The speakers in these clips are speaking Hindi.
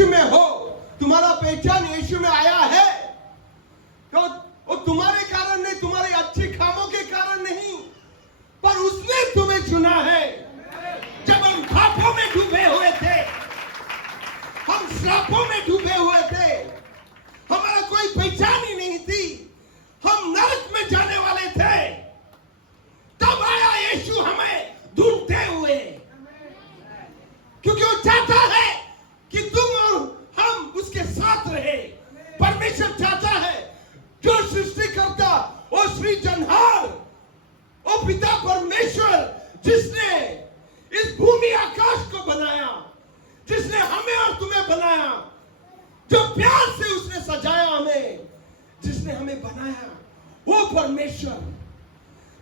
यीशु में हो, तुम्हारा पहचान यीशु में आया है, तो वो तुम्हारे कारण नहीं, तुम्हारे अच्छे कामों के कारण नहीं, पर उसने तुम्हें चुना है। जब हम पापों में डूबे हुए थे, हम श्रापों में डूबे हुए थे, हमारा कोई पहचान ही नहीं थी, हम नरक में जाने वाले थे, तब आया यीशु हमें ढूंढते हुए, क्योंकि वो चाहता है कि तुम और हम उसके साथ रहे। परमेश्वर चाहता है, जो सृष्टि करता वो सृजनहार, वो पिता परमेश्वर जिसने इस भूमि आकाश को बनाया, जिसने हमें और तुम्हें बनाया, जो प्यार से उसने सजाया हमें, जिसने हमें बनाया, वो परमेश्वर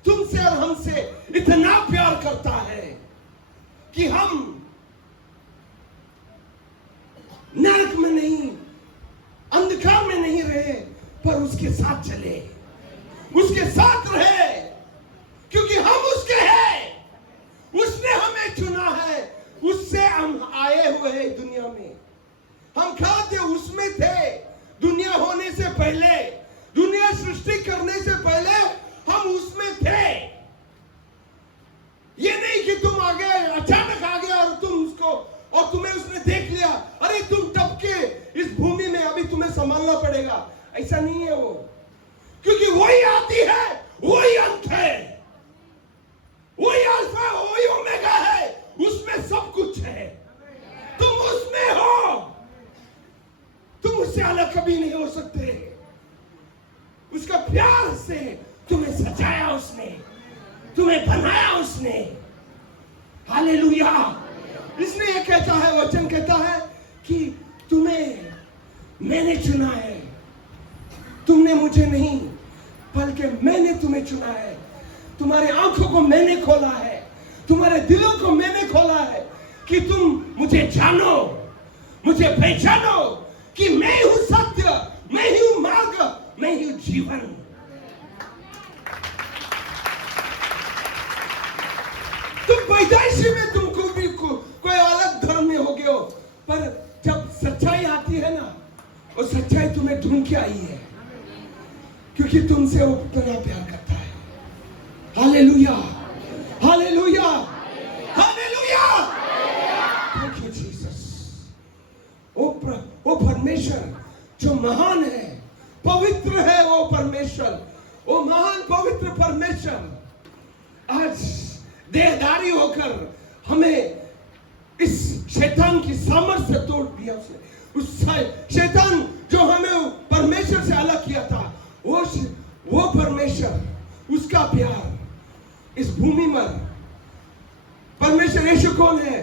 तुमसे और हमसे इतना प्यार करता है कि हम नरक में नहीं, अंधकार में नहीं रहे, पर उसके साथ चले, उसके साथ रहे, क्योंकि हम उसके हैं, उसने हमें चुना है, उससे हम आए हुए हैं दुनिया में। हम कहाँ थे? उसमें थे, दुनिया होने से पहले, दुनिया सृष्टि करने से पहले हम उसमें थे। ये नहीं कि तुम आ गए, अचानक आ गया और तुम उसको, और तुम्हें उसने देख लिया, अरे तुम टपके इस भूमि में, अभी तुम्हें संभालना पड़ेगा, ऐसा नहीं है वो, क्योंकि वही आती है, वही अंत है, वही अल्फा, वही ओमेगा है, उसमें सब कुछ है, तुम उसमें हो, तुम उससे अलग कभी नहीं हो सकते। उसका प्यार से तुम्हें सजाया उसने, तुम्हें बनाया उसने। हालेलुया। इसने ये कहता है, वचन कहता है कि तुम्हें मैंने चुना है, तुमने मुझे नहीं, बल्कि मैंने तुम्हें चुना है। तुम्हारे आंखों को मैंने खोला है, तुम्हारे दिलों को मैंने खोला है कि तुम मुझे जानो, मुझे पहचानो कि मैं हूं सत्य, मैं ही हूं मार्ग, मैं ही हूं जीवन। तुम पैदाइशी में तुमको भी कोई अलग धर्म में हो गए हो, पर जब सच्चाई आती है ना, वो सच्चाई तुम्हें ढूंढ के आई है, क्योंकि तुमसे वो इतना प्यार करता है। Hallelujah, hallelujah, hallelujah. Thank you Jesus. वो परमेश्वर जो महान है, पवित्र है, वो परमेश्वर, वो महान पवित्र परमेश्वर आज देहधारी होकर हमें इस शैतान की सामर्थ्य से तोड़ दिया उसने। उस शैतान जो हमें परमेश्वर से अलग किया था, वो परमेश्वर, उसका प्यार इस भूमि में, परमेश्वर यीशु कौन है?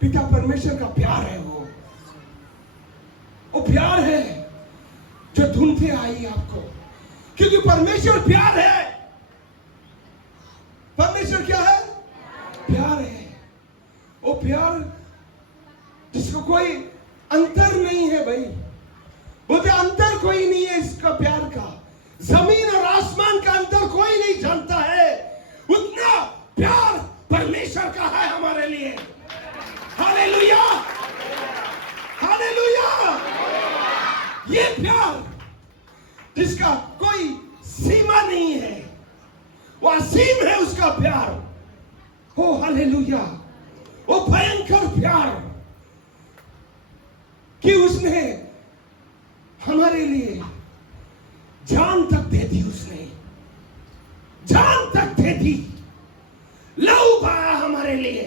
पिता परमेश्वर का प्यार है। वो प्यार है जो ढूंढते आई आपको, क्योंकि परमेश्वर प्यार है। परमेश्वर क्या है? प्यार है। वो प्यार जिसको कोई अंतर नहीं है भाई, बोलते अंतर कोई नहीं है इसका प्यार का, जमीन और आसमान का अंतर कोई नहीं जानता है, उतना प्यार परमेश्वर का है हमारे लिए। Hallelujah, hallelujah. ये प्यार जिसका कोई सीमा नहीं है, वो असीम है उसका प्यार। ओ हालेलुया। वो भयंकर प्यार कि उसने हमारे लिए जान तक दे दी, उसने जान तक दे दी, लहू बहाया हमारे लिए,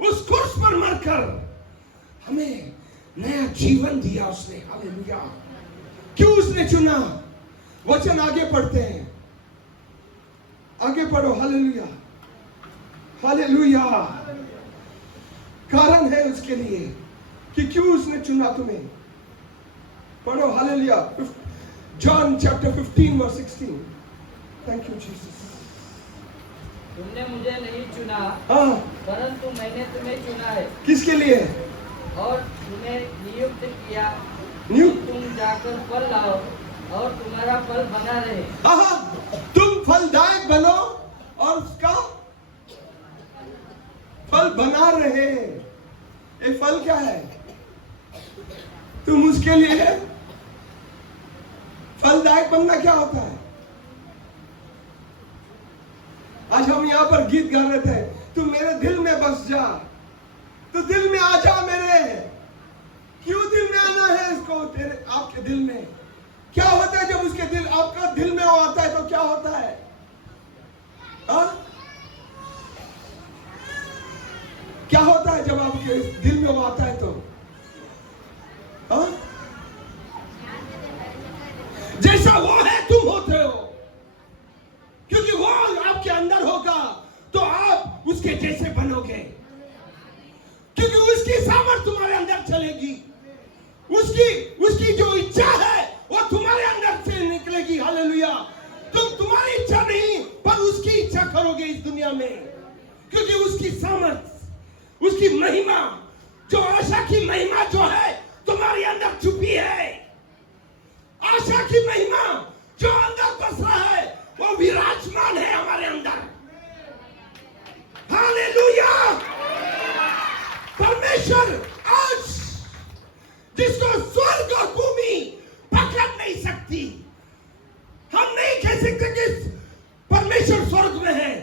उस क्रूस पर मरकर हमें नया जीवन दिया उसने। हालेलुया। क्यों उसने चुना? वचन आगे पढ़ते हैं, आगे पढ़ो। Hallelujah, hallelujah. कारण है उसके लिए कि क्यों उसने चुना तुम्हें। पढ़ो hallelujah. John chapter 15 verse 16। Thank you Jesus. तुमने मुझे नहीं चुना, हाँ, परंतु मैंने तुम्हें चुना है। किसके लिए? और तुम्हें नियुक्त किया, नियुक्त। तुम जाकर फल लाओ और तुम्हारा फल बना रहे। तुम फलदायक बनो और उसका फल बना रहे। ये फल क्या है? तुम उसके लिए फलदायक बनना क्या होता है? आज हम यहां पर गीत गा रहे थे, तू मेरे दिल में बस जा, तो दिल में आ जा मेरे। क्यों दिल में आना है इसको? तेरे आपके दिल में क्या होता है? जब उसके दिल आपका दिल में वो आता है तो क्या होता है? हा? क्या होता है जब आपके दिल में वो आता है तो? हा? जैसा वो है तुम होते हो, क्योंकि वो आपके अंदर होगा तो आप उसके जैसे बनोगे, क्योंकि उसकी सामर्थ तुम्हारे अंदर चलेगी, उसकी जो इच्छा है वो तुम्हारे अंदर से निकलेगी। हालेलुया। तुम तुम्हारी इच्छा नहीं पर उसकी इच्छा करोगे इस दुनिया में, क्योंकि उसकी सामर्थ, उसकी महिमा, जो आशा की महिमा जो है तुम्हारे अंदर छुपी है, आशा की महिमा जो अंदर बस रहा है वो विराजमान है हमारे अंदर। हालेलुया। परमेश्वर आज जिसको स्वर्ग और भूमि पकड़ नहीं सकती, हम नहीं कह सकते कि परमेश्वर स्वर्ग में है,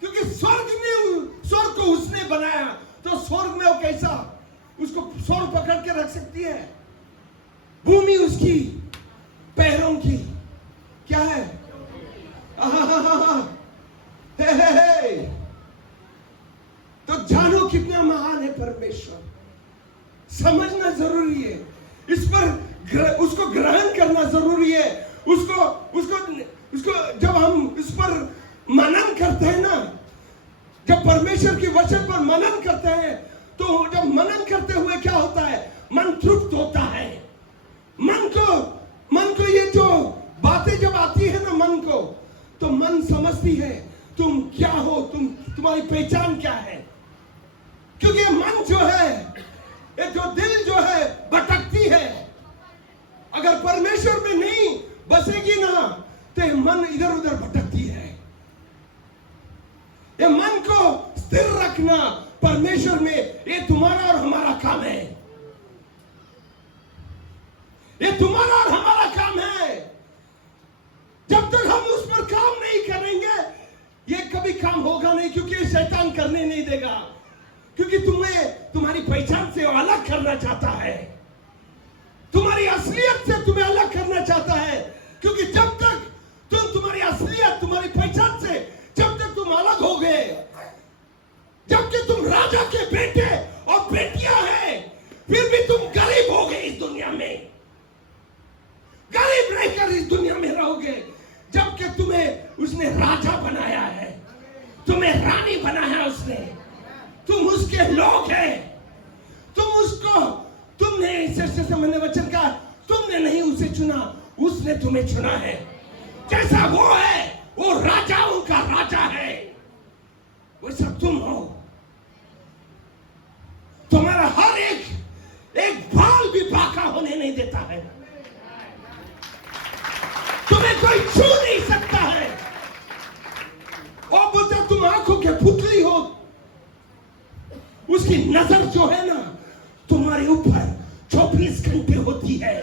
क्योंकि स्वर्ग को उसने बनाया, तो स्वर्ग में वो कैसा उसको स्वर्ग पकड़ के रख सकती है? भूमि उसकी पैरों की क्या है? हे। तो जानो कितना महान है परमेश्वर। समझना जरूरी है, इस पर उसको ग्रहण करना जरूरी है। उसको जब हम इस पर मनन करते हैं ना, जब परमेश्वर के वचन पर मनन करते हैं, तो जब मनन करते हुए क्या होता है? मन तृप्त होता है। मन को ये जो बातें जब आती है ना मन को, तो मन समझती है तुम क्या हो, तुम्हारी पहचान क्या है। क्योंकि मन जो है, ये जो दिल जो है भटकती है, अगर परमेश्वर में नहीं बसेगी ना तो मन इधर उधर भटकती है। ये मन को स्थिर रखना परमेश्वर में, ये तुम्हारा और हमारा काम है। ये तुम्हारा और हमारा काम है। जब तक हम उस पर काम नहीं करेंगे ये कभी काम होगा नहीं, क्योंकि शैतान करने नहीं देगा, क्योंकि तुम्हें तुम्हारी पहचान से अलग करना चाहता है, तुम्हारी असलियत से तुम्हें अलग करना चाहता है। क्योंकि जब तक तुम्हारी असलियत, तुम्हारी पहचान से जब तक तुम अलग हो गए, जबकि तुम राजा के बेटे और बेटियां हैं, फिर भी तुम गरीब हो गए इस दुनिया में, गरीब रहकर इस दुनिया में रहोगे। जबकि तुम्हें उसने राजा बनाया है, तुम्हें रानी बनाया उसने, तुम उसके लोग हैं, तुमने मैंने वचन कहा, तुमने नहीं उसे चुना, उसने तुम्हें चुना है। जैसा वो है, वो राजाओं का राजा है, वैसा तुम हो। तुम्हारा हर एक बाल भी बाका होने नहीं देता है, तुम्हें कोई छू नहीं सकता है। और बोलता तुम आंखों के पुतली हो, उसकी नजर जो है ना तुम्हारे ऊपर 24 घंटे होती है,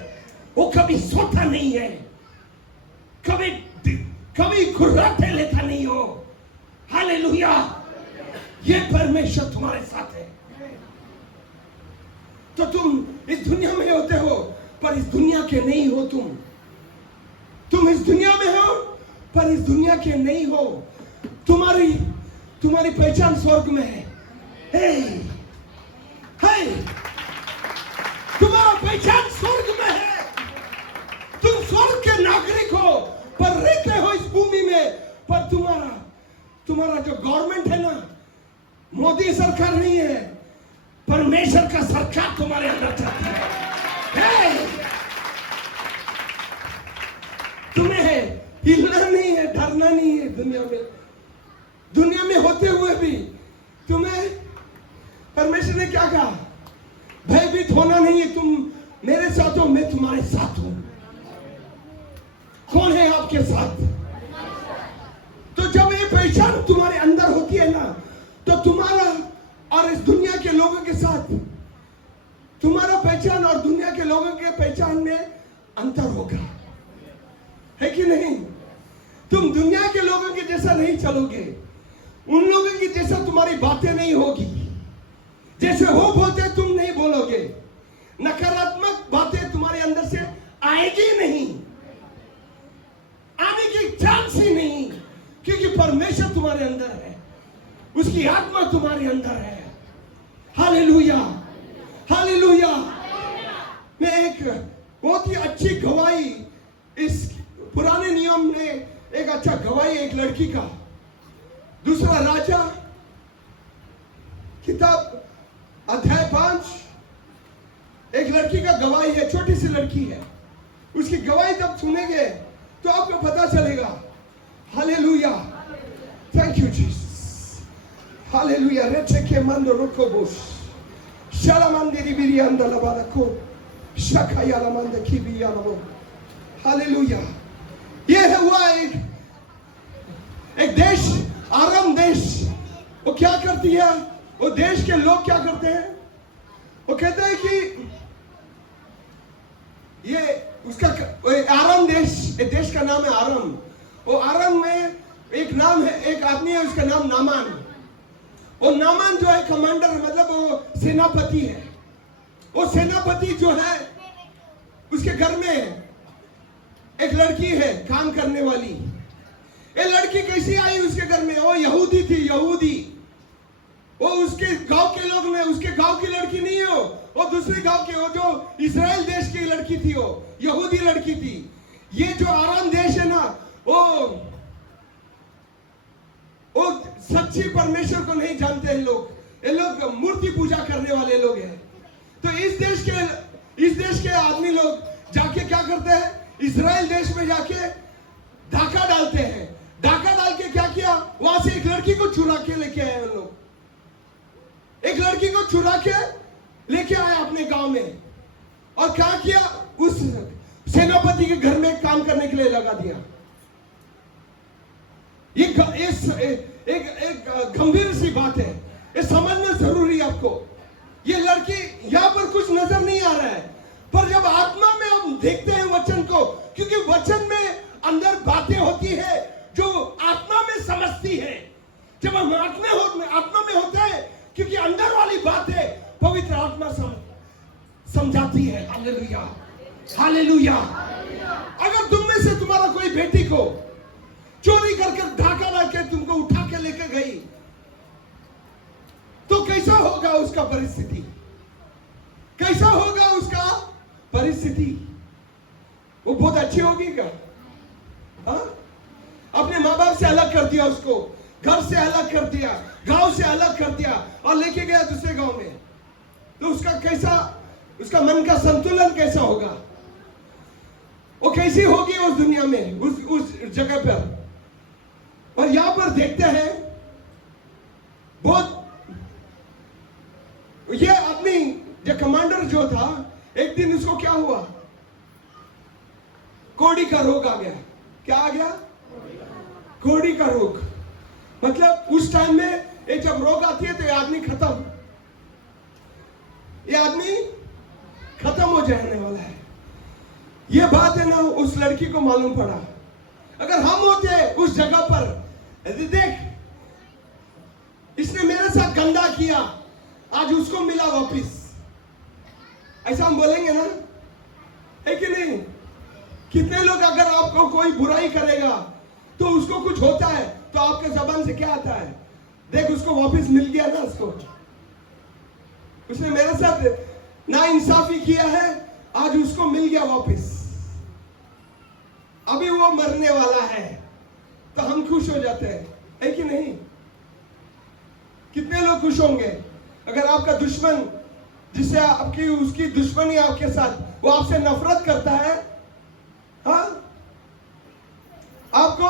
वो कभी सोता नहीं है, कभी घुर्राते लेता नहीं हो। हालेलुया। ये परमेश्वर तुम्हारे साथ है। तो तुम इस दुनिया में होते हो पर इस दुनिया के नहीं हो। तुम इस दुनिया में हो पर इस दुनिया के नहीं हो। तुम्हारी पहचान स्वर्ग में है। तुम्हारा पहचान स्वर्ग में है। तुम स्वर्ग के नागरिक हो पर रहते हो इस भूमि में। पर तुम्हारा जो गवर्नमेंट है ना, मोदी सरकार नहीं है, परमेश्वर का सरकार तुम्हारे अंदर चलती है। तुम्हें हिलना नहीं है, डरना नहीं है। दुनिया में होते हुए भी तुम्हें परमेश्वर ने क्या कहा? भयभीत होना नहीं है। तुम मेरे साथ हो, मैं तुम्हारे साथ हूं। कौन है आपके साथ? तो जब ये पहचान तुम्हारे अंदर होती है ना, तो तुम्हारा और इस दुनिया के लोगों के साथ तुम्हारा पहचान और दुनिया के लोगों के पहचान में अंतर होगा, है कि नहीं? तुम दुनिया के लोगों के जैसा नहीं चलोगे, उन लोगों की जैसा तुम्हारी बातें नहीं होगी, जैसे वो बोलते तुम नहीं बोलोगे, नकारात्मक बातें तुम्हारे अंदर से आएगी नहीं, आने की चांस ही नहीं, क्योंकि परमेश्वर तुम्हारे अंदर है, उसकी आत्मा तुम्हारे अंदर है। Hallelujah, hallelujah. मैं एक बहुत ही अच्छी गवाही इस पुराने नियम में एक अच्छा गवाही एक लड़की का, दूसरा राजा किताब अध्याय 5, एक लड़की का गवाही है, छोटी सी लड़की है, उसकी गवाही जब सुनेंगे तो आपको पता चलेगा। Hallelujah, thank you Jesus, hallelujah. रेचे के मंदो रुको बोस शालामंदिरी बिरियांदा लबारको शखाया लमंद की बिया लबो। हालेलुया। ये है हुआ एक देश, आराम देश। वो क्या करती है, वो देश के लोग क्या करते हैं, वो कहते हैं कि ये उसका आराम देश का नाम है आराम। वो आराम में एक नाम है, एक आदमी है, उसका नाम नामान। वो नामान जो है कमांडर, मतलब वो सेनापति है। वो सेनापति जो है उसके घर में एक लड़की है काम करने वाली। ये लड़की कैसी आई उसके घर में, वो यहूदी थी, यहूदी। वो उसके गांव के लोग ने, उसके गांव की लड़की नहीं है वो दूसरे गांव की, वो जो इस्राएल देश की लड़की थी, वो यहूदी लड़की थी। ये जो आराम देश है ना, वो सच्ची परमेश्वर को नहीं जानते हैं लोग। ये लोग मूर्ति पूजा करने वाले लोग हैं। तो इस देश के आदमी लोग जाके क्या करते हैं, इस्राएल देश में जाके डाका डालते हैं। डाका डाल के क्या किया, वहां से एक लड़की को चुरा के लेके आए उन लोग। एक लड़की को चुरा के लेके आया अपने गांव में, और क्या किया, उस सेनापति के घर में काम करने के लिए लगा दिया। ये एक गंभीर सी बात है, ये समझना जरूरी है आपको। ये लड़की यहां पर कुछ नजर नहीं आ रहा है, पर जब आत्मा में हम देखते हैं वचन को, क्योंकि वचन में अंदर बातें होती है जो आत्मा में समझती है। जब हम आत्मा में होते हैं, क्योंकि अंदर वाली बातें पवित्र आत्मा समझाती है। Hallelujah, hallelujah. अगर तुम में से तुम्हारा कोई बेटी को चोरी करके ढाका ला के तुमको उठा के लेके गई, तो कैसा होगा उसका परिस्थिति, कैसा होगा उसका परिस्थिति? वो बहुत अच्छी होगी क्या? अपने माँ बाप से अलग कर दिया, उसको घर से अलग कर दिया, गांव से अलग कर दिया और लेके गया दूसरे गांव में, तो उसका कैसा, उसका मन का संतुलन कैसा होगा? वो कैसी होगी उस दुनिया में, उस जगह पर? और यहां पर देखते हैं बहुत, ये आदमी जो कमांडर जो था, एक दिन उसको क्या हुआ, कोड़ी का रोग आ गया। क्या आ गया? कोड़ी का रोग। मतलब उस टाइम में ये जब रोग आती है तो ये आदमी खत्म, ये आदमी खत्म हो जाने वाला है। ये बात है ना, उस लड़की को मालूम पड़ा। अगर हम होते उस जगह पर, देख इसने मेरे साथ गंदा किया, आज उसको मिला वापिस, ऐसा हम बोलेंगे ना, है कि नहीं? कितने लोग, अगर आपको कोई बुराई करेगा तो उसको कुछ होता है तो आपके जबान से क्या आता है, देख उसको वापिस मिल गया ना, उसने मेरे साथ ना इंसाफी किया है, आज उसको मिल गया वापिस, अभी वो मरने वाला है, तो हम खुश हो जाते हैं, है कि नहीं? कितने लोग खुश होंगे अगर आपका दुश्मन, जिससे आपकी उसकी दुश्मनी आपके साथ, वो आपसे नफरत करता है, हाँ, आपको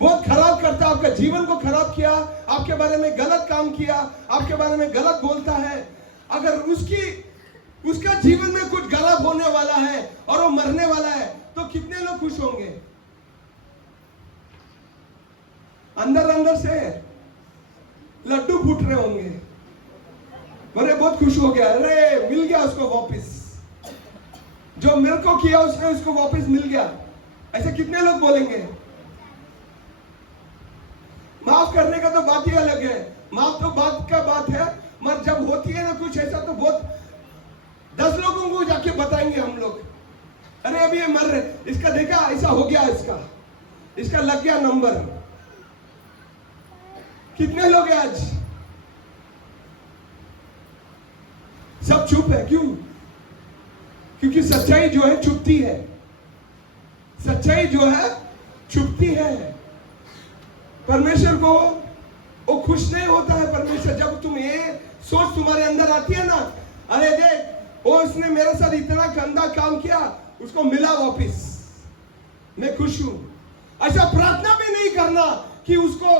बहुत खराब करता है, आपका जीवन को खराब किया, आपके बारे में गलत काम किया, आपके बारे में गलत बोलता है, अगर उसका जीवन में कुछ गलत होने वाला है और वो मरने वाला है, तो कितने लोग खुश होंगे? अंदर अंदर से लड्डू फूट रहे होंगे, अरे बहुत खुश हो गया, अरे मिल गया उसको वापस, जो मेरे को किया उसने उसको वापस मिल गया। ऐसे कितने लोग बोलेंगे? माफ करने का तो बात ही अलग है, माफ तो बात का बात है, मगर जब होती है ना कुछ ऐसा तो बहुत 10 लोगों को जाके बताएंगे हम लोग, अरे अभी ये मर रहे, इसका देखा ऐसा हो गया, इसका लग गया नंबर। कितने लोग हैं आज? सब चुप है, क्यों? क्योंकि सच्चाई जो है छुपती है, सच्चाई जो है छुपती है। परमेश्वर को वो खुश नहीं होता है परमेश्वर, जब तुम ये सोच तुम्हारे अंदर आती है ना, अरे देख वो उसने मेरे साथ इतना गंदा काम किया, उसको मिला वापिस, मैं खुश हूं। ऐसा प्रार्थना भी नहीं करना कि उसको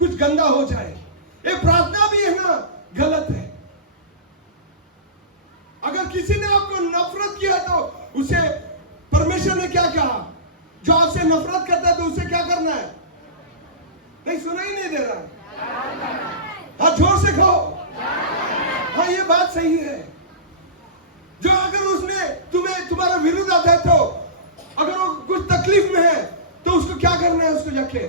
कुछ गंदा हो जाए, ये प्रार्थना भी है ना गलत है। अगर किसी ने आपको नफरत किया तो उसे परमेश्वर ने क्या कहा? जो आपसे नफरत करता है तो उसे क्या करना है? नहीं, सुना ही नहीं दे रहा। हाँ जोर से कहो, हाँ ये बात सही है। जो अगर उसने तुम्हारा विरुद्ध आता है, तो अगर वो कुछ तकलीफ में है तो उसको क्या करना है? उसको जाके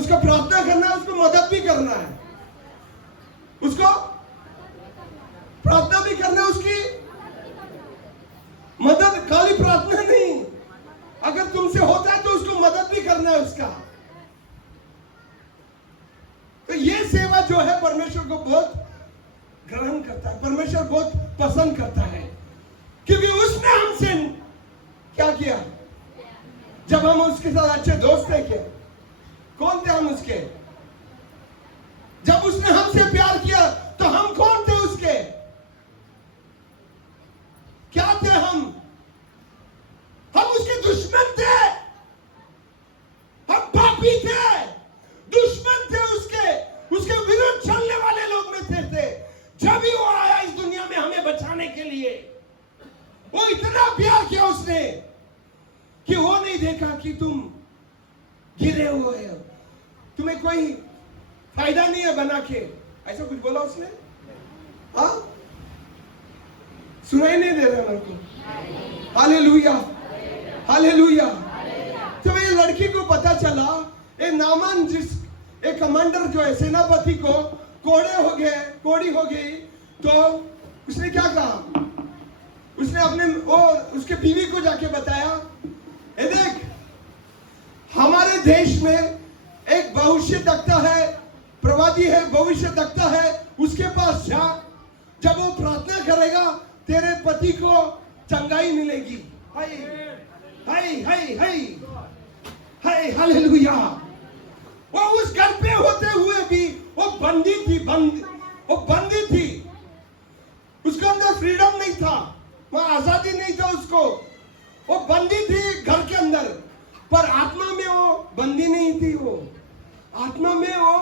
उसका प्रार्थना करना है, उसको मदद भी करना है, उसको प्रार्थना भी करना है, उसकी मदद, खाली प्रार्थना नहीं, अगर तुमसे होता है तो उसको मदद भी करना है उसका। तो ये सेवा जो है परमेश्वर को बहुत ग्रहण करता है, परमेश्वर बहुत पसंद करता है, क्योंकि उसने हमसे क्या किया? जब हम उसके साथ अच्छे दोस्त थे, क्या कौन थे हम उसके? जब उसने हमसे प्यार किया तो हम कौन थे उसके? क्या थे हम उसके दुश्मन थे, हम पापी थे, दुश्मन थे उसके विरुद्ध चलने वाले लोग में थे। जब ही वो आया इस दुनिया में हमें बचाने के लिए, वो इतना प्यार किया उसने कि वो नहीं देखा कि तुम गिरे हुए हो, तुम्हें कोई फायदा नहीं है बना के, ऐसा कुछ बोला उसने? हाँ, सुनाई नहीं दे रहा मेरे को। Hallelujah, hallelujah. तो ये लड़की को पता चला, ये नामान एक कमांडर जो है सेनापति को कोड़ी हो गई, तो उसने क्या कहा? उसने उसके बीवी को जाके बताया, ये देख हमारे देश में एक भविष्य दक्ता है, प्रवादी है, भविष्य दक्ता है, उसके पास जा, जब वो प्रार्थना करेगा तेरे पति को चंगाई मिलेगी। हाय हाय हाय हाय हाय, हालेलुया। वो उस घर पे होते हुए भी वो बंदी थी, उसके अंदर फ्रीडम नहीं था, वहां आजादी नहीं था उसको, वो बंदी थी घर के अंदर, पर आत्मा में वो बंदी नहीं थी, वो आत्मा में वो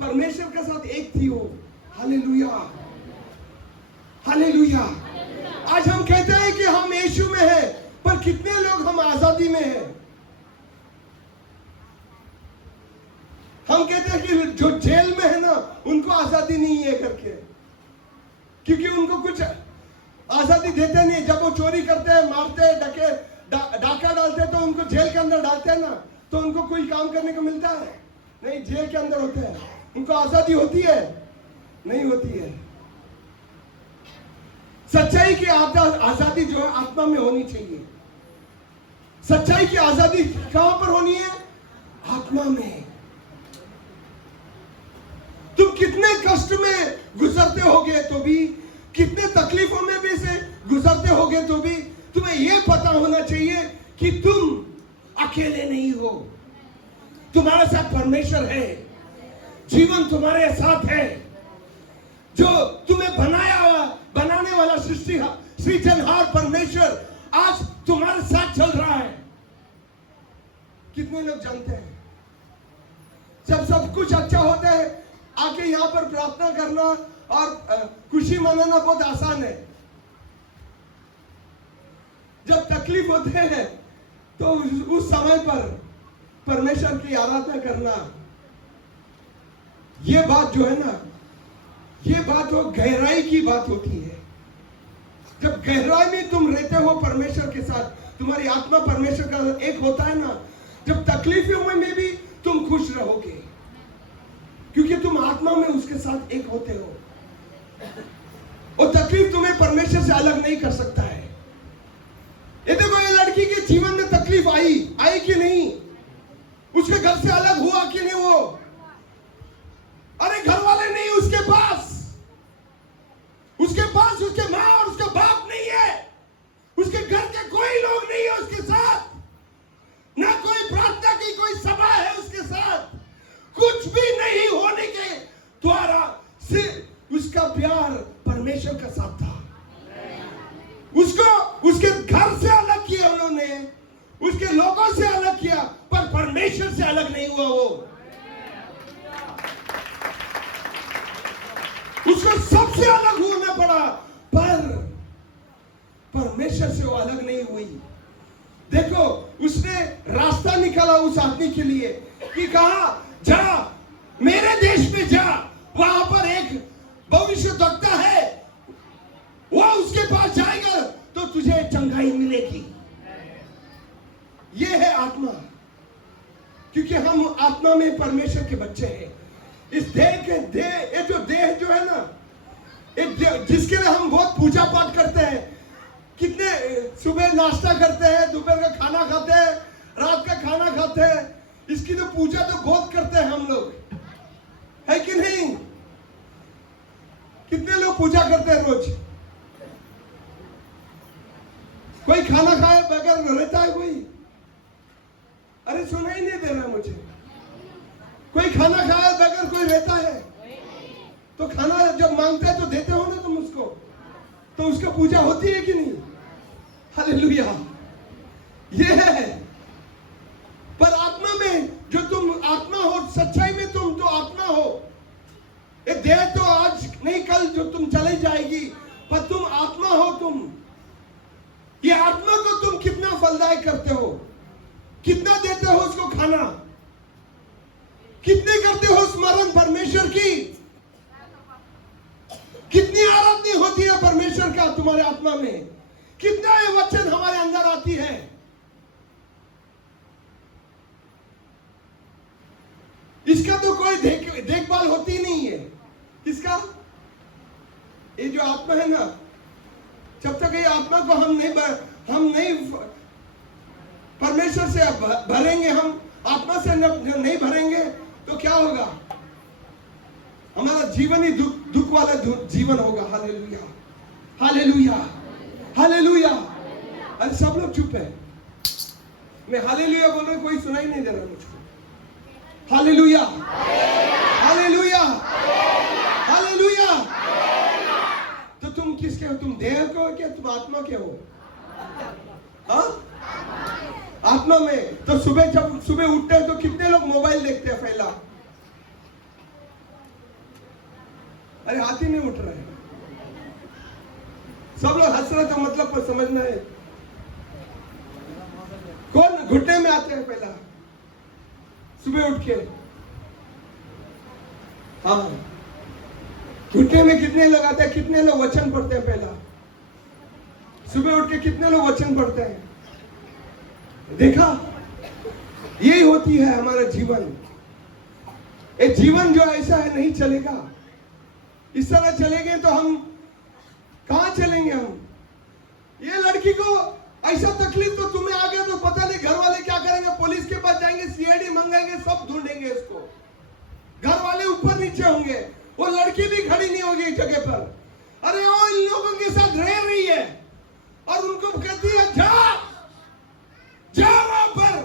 परमेश्वर के साथ एक थी वो। Hallelujah, hallelujah. आज हम कहते हैं कि हम यीशु में हैं, पर कितने लोग हम आजादी में हैं? हम कहते हैं कि जो जेल में है ना उनको आजादी नहीं है करके, क्योंकि उनको कुछ आजादी देते नहीं। जब वो चोरी करते हैं, मारते हैं, डाका डालते हैं, तो उनको जेल के अंदर डालते हैं ना, तो उनको कोई काम करने को मिलता है? नहीं, जेल के अंदर होते हैं, उनको आजादी होती है? नहीं होती है। सच्चाई की आजादी जो है आत्मा में होनी चाहिए। सच्चाई की आजादी कहां पर होनी है? आत्मा में। तुम कितने कष्ट में गुजरते होगे तो भी, कितने तकलीफों में भी से गुजरते होगे तो भी, तुम्हें यह पता होना चाहिए कि तुम अकेले नहीं हो, तुम्हारे साथ परमेश्वर है, जीवन तुम्हारे साथ है, जो तुम्हें बनाने वाला सृजनहार परमेश्वर आज तुम्हारे साथ चल रहा है। कितने लोग जानते हैं? जब सब कुछ अच्छा होता है, आके यहाँ पर प्रार्थना करना और खुशी मनाना बहुत आसान है। जब तकलीफ होते हैं तो उस समय पर परमेश्वर की आराधना करना, ये बात जो है ना ये बात हो गहराई की बात होती है। जब गहराई में तुम रहते हो परमेश्वर के साथ, तुम्हारी आत्मा परमेश्वर का एक होता है ना, जब तकलीफों में भी तुम खुश रहोगे, क्योंकि तुम आत्मा में उसके साथ एक होते हो। और तकलीफ तुम्हें परमेश्वर से अलग नहीं कर सकता है। ये देखो, ये लड़की के जीवन में तकलीफ आई कि नहीं? उसके घर से अलग हुआ कि नहीं वो? अरे घर वाले नहीं उसके पास उसके माँ और उसका बाप नहीं है, उसके घर के कोई लोग नहीं है उसके साथ, ना कोई प्रार्थना की कोई सभा है उसके साथ, कुछ भी नहीं होने के द्वारा सिर्फ उसका प्यार परमेश्वर का साथ था। उसको उसके घर से अलग किया उन्होंने, उसके लोगों से अलग किया, पर परमेश्वर से अलग नहीं हुआ वो। उसको सबसे अलग होना पड़ा, पर परमेश्वर से वो अलग नहीं हुई। देखो, उसने रास्ता निकाला उस आदमी के लिए कि कहा, जा मेरे देश में जा, वहां पर एक भविष्यद्वक्ता है, वो उसके पास जाएगा तो तुझे चंगाई मिलेगी। ये है आत्मा, क्योंकि हम आत्मा में परमेश्वर के बच्चे हैं। इस ये जो देह जो है ना, जिसके लिए हम बहुत पूजा पाठ करते हैं, कितने सुबह नाश्ता करते हैं, दोपहर का खाना खाते हैं, रात का खाना खाते हैं, इसकी तो पूजा तो बहुत करते हैं हम लोग, है कि नहीं? कितने लोग पूजा करते हैं रोज? कोई खाना खाए बगैर रहता है कोई? अरे सुना ही नहीं दे रहा मुझे। कोई खाना खाए बगैर कोई रहता है? तो खाना जब मांगते हैं तो देते हो ना तुम उसको, तो उसका पूजा होती है कि नहीं? हालेलुया, ये है। पर आत्मा में जो तुम आत्मा हो, सच्चाई में तुम तो आत्मा हो। ये देह तो आज नहीं कल जो तुम चली जाएगी, पर तुम आत्मा हो। तुम ये आत्मा को तुम कितना फलदायक करते हो, कितना देते हो उसको खाना, कितने करते हो स्मरण परमेश्वर की, कितनी आराधना होती है परमेश्वर का तुम्हारे आत्मा में, कितना ये वचन हमारे अंदर आती है। इसका तो कोई देखभाल होती नहीं है। किसका? ये जो आत्मा है ना, जब तक ये आत्मा को हम नहीं परमेश्वर से भरेंगे, हम आत्मा से नहीं भरेंगे, तो क्या होगा? हमारा जीवन ही दुख वाला जीवन होगा। Hallelujah, hallelujah, hallelujah. अरे सब लोग चुप है, मैं हालेलुया बोल रहा हूं, कोई सुनाई नहीं दे रहा मुझको। Hallelujah, hallelujah, hallelujah. तो तुम किसके हो? तुम देह को हो क्या तुम आत्मा के हो? हाँ, आत्मा में। तो जब सुबह उठते हैं तो कितने लोग मोबाइल देखते हैं? पहला अरे हाथ ही नहीं उठ रहा है, सब लोग हंस रहे, तो मतलब पर समझना है। कौन घुटने में आते हैं पहला सुबह उठ के? हाँ, घुटने में कितने लोग आते हैं? कितने लोग वचन पढ़ते हैं? पहला सुबह उठ के कितने लोग वचन पढ़ते हैं? देखा, यही होती है हमारा जीवन। ये जीवन जो ऐसा है नहीं चलेगा। इस तरह चलेंगे तो हम कहां चलेंगे? हम ये लड़की को ऐसा तकलीफ तो तुम्हें आ गया तो पता नहीं घर वाले क्या करेंगे, पुलिस के पास जाएंगे, सीआईडी मंगाएंगे, सब ढूंढेंगे इसको। घर वाले ऊपर नीचे होंगे, वो लड़की भी खड़ी नहीं होगी जगह पर। अरे वो इन लोगों के साथ रह रही है और उनको कहती है जा वहां पर,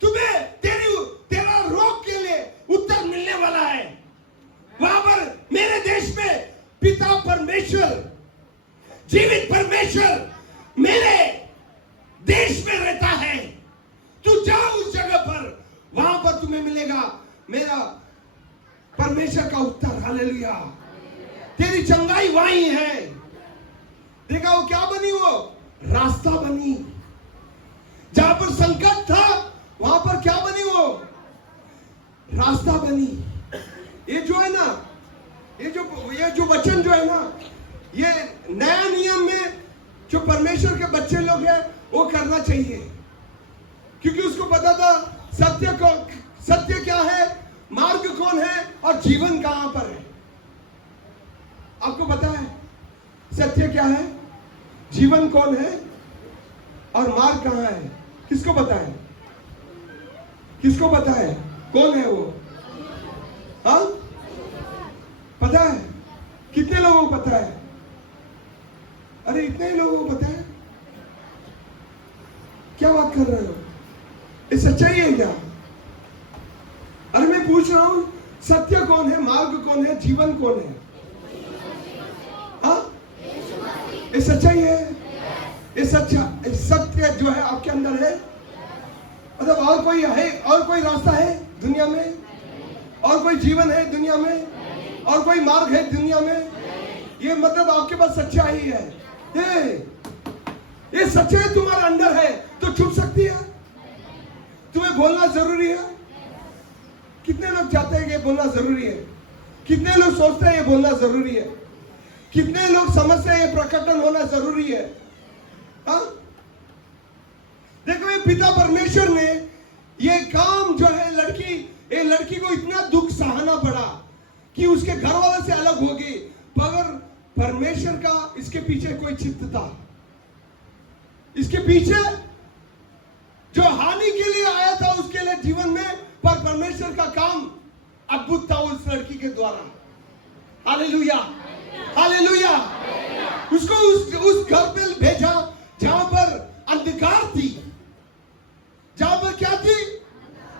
तुम्हें तेरा रोग के लिए उत्तर मिलने वाला है। वहां पर मेरे देश में पिता परमेश्वर, जीवित परमेश्वर मेरे देश में रहता है। तू जा उस जगह पर, वहां पर तुम्हें मिलेगा मेरा परमेश्वर का उत्तर। हालेलुया, तेरी चंगाई वहीं है। देखा वो क्या बनी? वो रास्ता बनी। जहां पर संकट था वहां पर क्या बनी? वो रास्ता बनी। ये जो है ना, ये जो वचन जो है ना, ये नया नियम में जो परमेश्वर के बच्चे लोग हैं वो करना चाहिए, क्योंकि उसको पता था सत्य क्या है, मार्ग कौन है और जीवन कहां पर है। आपको पता है सत्य क्या है, जीवन कौन है और मार्ग कहां है? किसको पता है? किसको पता है कौन है वो? हाँ, पता है? कितने लोगों को पता है? अरे इतने ही लोगों को पता है? क्या बात कर रहे हो? ये सच्चाई है क्या? अरे मैं पूछ रहा हूं, सत्य कौन है, मार्ग कौन है, जीवन कौन है? हाँ, ये सच्चाई है। ये सत्य जो है आपके अंदर है। मतलब और कोई है, और कोई रास्ता है दुनिया में, और कोई जीवन है दुनिया में, और कोई मार्ग है दुनिया में? ये मतलब आपके पास सच्चाई है। ये सच्चाई तुम्हारे अंदर है तो छुप सकती है? तुम्हें बोलना जरूरी है? कितने लोग चाहते हैं कि बोलना जरूरी है? कितने लोग सोचते हैं ये बोलना जरूरी है? कितने लोग समझते हैं ये प्रकटन होना जरूरी है? हाँ, देखो ये पिता परमेश्वर ने ये काम जो है, लड़की को इतना दुख सहना पड़ा कि उसके घर वालों से अलग हो गई, मगर परमेश्वर का इसके पीछे कोई चित्त था। इसके पीछे जो हानि के लिए आया था उसके लिए जीवन में, पर परमेश्वर का काम अद्भुत था उस लड़की के द्वारा। Hallelujah, hallelujah. उसको उस घर पे भेजा जहां पर अंधकार थी, जहां पर क्या थी?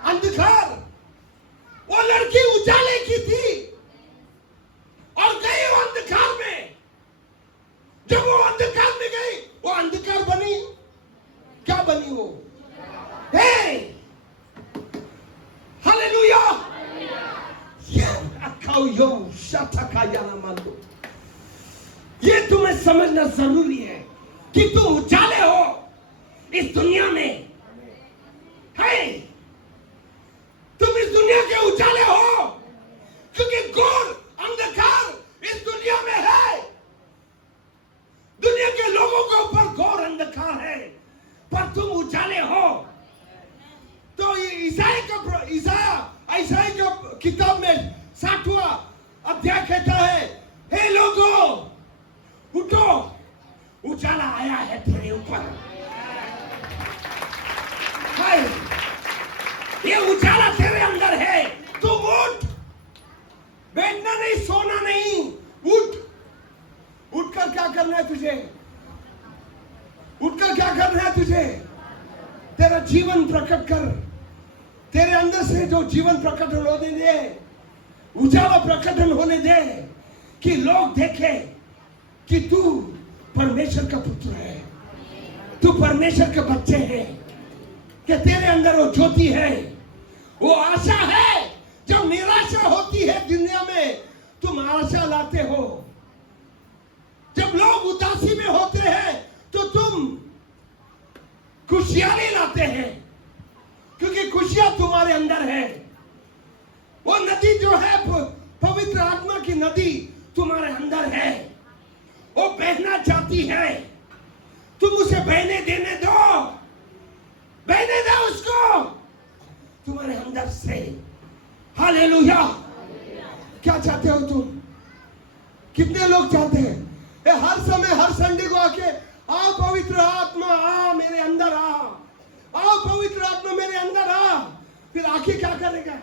अंधकार। वो लड़की उजाले की थी और गई वो अंधकार में। जब वो अंधकार में गई, वो अंधकार बनी। क्या बनी वो? हे, हालेलुया। ये तुम्हें समझना जरूरी है कि तुम उजाले हो इस दुनिया में। है, तुम इस दुनिया के उजाले हो, क्योंकि घोर अंधकार इस दुनिया में है। दुनिया के लोगों के ऊपर घोर अंधकार है, पर तुम उजाले हो। तो ईसाई का किताब में 60वां अध्याय कहता है, हे लोगों उठो, उजाला आया है तेरे ऊपर। ये उजाला तेरे अंदर है, तुम उठ। बैठना नहीं, सोना नहीं, उठ। उठकर क्या करना है तुझे? उठकर क्या करना है तुझे? तेरा जीवन प्रकट कर। तेरे अंदर से जो जीवन प्रकट होने दे, उजाला प्रकटन होने दे, कि लोग देखे कि तू परमेश्वर का पुत्र है, तू परमेश्वर के बच्चे हैं, कि तेरे अंदर वो ज्योति है, वो आशा है। जब निराशा होती है दुनिया में, तुम आशा लाते हो। जब लोग उदासी में होते हैं तो तुम खुशियां लाते हैं, क्योंकि खुशियां तुम्हारे अंदर है। वो नदी जो है, पवित्र आत्मा की नदी तुम्हारे अंदर है, वो बहना चाहती है। तुम उसे बहने देने दो, बहने दो उसको तुम्हारे अंदर से। हालेलुया। क्या चाहते हो तुम? कितने लोग चाहते हैं हर समय, हर संडे को आके, आओ पवित्र आत्मा, आ मेरे अंदर आ, आओ पवित्र आत्मा मेरे अंदर आ। फिर आके क्या करेगा?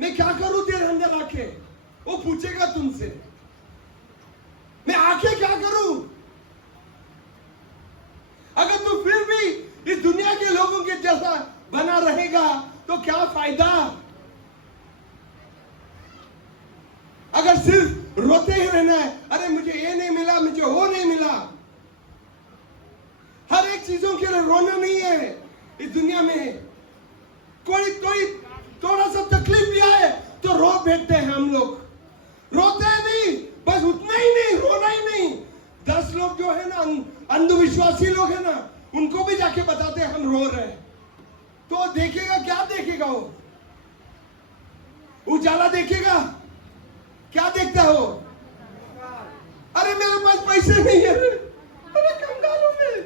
मैं क्या करूं तेरे अंदर आके? वो पूछेगा तुमसे, मैं आके क्या करूं? अगर तू फिर भी इस दुनिया के लोगों के जैसा बना रहेगा तो क्या फायदा? अगर सिर्फ रोते ही रहना है, अरे मुझे ये नहीं मिला, मुझे वो नहीं मिला। हर एक चीजों के लिए रोना नहीं है इस दुनिया में। कोई थोड़ा सा तकलीफ भी आए तो रो बैठते हैं हम लोग। रोते नहीं, बस उतना ही नहीं, रोना ही नहीं। 10 लोग जो है ना, अंधविश्वासी लोग है ना, उनको भी जाके बताते हैं हम रो रहे हैं, तो देखेगा क्या? देखेगा वो उजाला देखेगा? क्या देखता हो? अरे मेरे पास पैसे नहीं है, अरे कंगाल हूं मैं,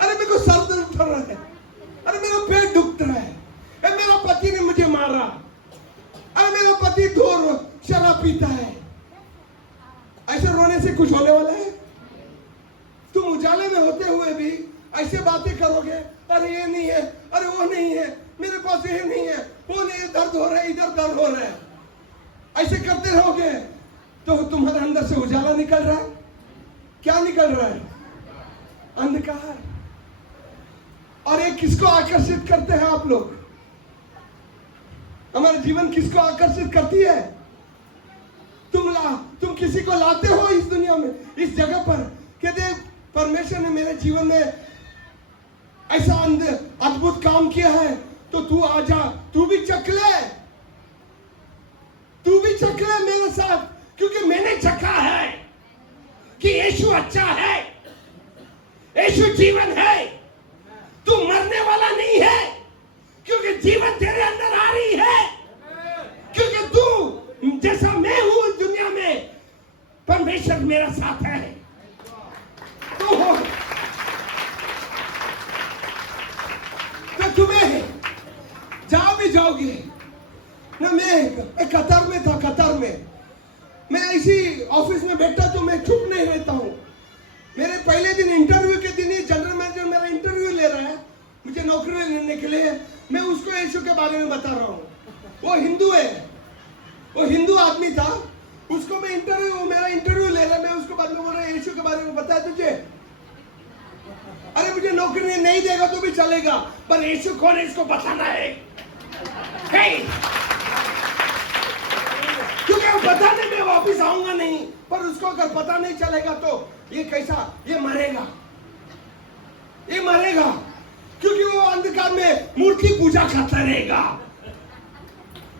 अरे मेरे को सर दर्द उठ रहा है, अरे मेरा पेट दुख रहा है, अरे मेरा पति ने मुझे मारा, अरे मेरा पति दूर शराब पीता है। ऐसे रोने से कुछ होने वाला है? तुम उजाले में होते हुए भी ऐसे बातें करोगे, अरे ये नहीं है, अरे वो नहीं है, मेरे पास ये नहीं है, वो नहीं है, दर्द हो रहा है, इधर दर्द हो रहा है, ऐसे करते रहोगे तो तुम्हारे अंदर से उजाला निकल रहा है। क्या निकल रहा है? अंधकार। और ये किसको आकर्षित करते हैं आप लोग? हमारा जीवन किसको आकर्षित करती है? तुम किसी को लाते हो इस दुनिया में, इस जगह पर, कहते परमेश्वर ने मेरे जीवन में ऐसा अद्भुत काम किया है, तो तू आजा, तू भी चख ले, तू भी चख ले मेरे साथ, क्योंकि मैंने चखा है कि यीशु अच्छा है, यीशु जीवन है। तू मरने वाला नहीं है, क्योंकि जीवन तेरे अंदर आ रही है, क्योंकि तू जैसा मैं हूं इस दुनिया में, परमेश्वर मेरा साथ है। तू हो तो तुम्हें जहां भी जाओगे ना, मैं कतार में था, कतार में मैं ऐसी ऑफिस में बैठा तो मैं चुप नहीं रहता हूं। मेरे पहले दिन इंटरव्यू के दिन ही जनरल मैनेजर मेरा इंटरव्यू ले रहा है मुझे नौकरी लेने के लिए। मैं उसको यीशु के बारे में बता रहा हूं। वो हिंदू है, वो हिंदू आदमी था, उसको मैं मेरा इंटरव्यू ले रहा है, मैं उसको बाद में बोल रहा यीशु के बारे में बताया तुझे? अरे मुझे नौकरी नहीं देगा तो भी चलेगा, पर यीशु कौन है इसको बताना है। क्योंकि वो बताने में वापिस आऊंगा नहीं, पर उसको अगर पता नहीं चलेगा तो ये कैसा, ये मरेगा, ये मरेगा, क्योंकि वो अंधकार में मूर्ति पूजा करता रहेगा।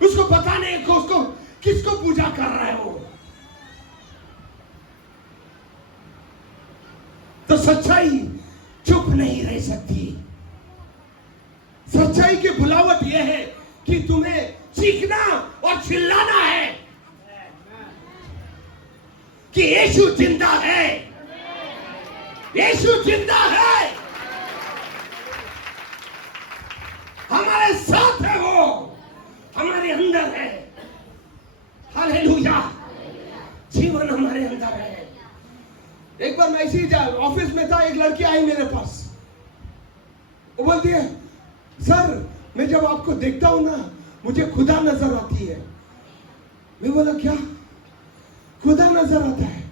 उसको पता नहीं कि उसको किसको पूजा कर रहा है वो। तो सच्चाई चुप नहीं रह सकती। सच्चाई की बुलावट यह है कि तुम्हें चीखना और चिल्लाना है कि यीशु जिंदा है, यीशु जिंदा है, हमारे साथ है, वो हमारे अंदर है। हालेलुया, जीवन हमारे अंदर है। एक बार मैं इसी ऑफिस में था, एक लड़की आई मेरे पास, वो बोलती है सर मैं जब आपको देखता हूं ना मुझे खुदा नजर आती है। मैं बोला क्या खुदा नजर आता है?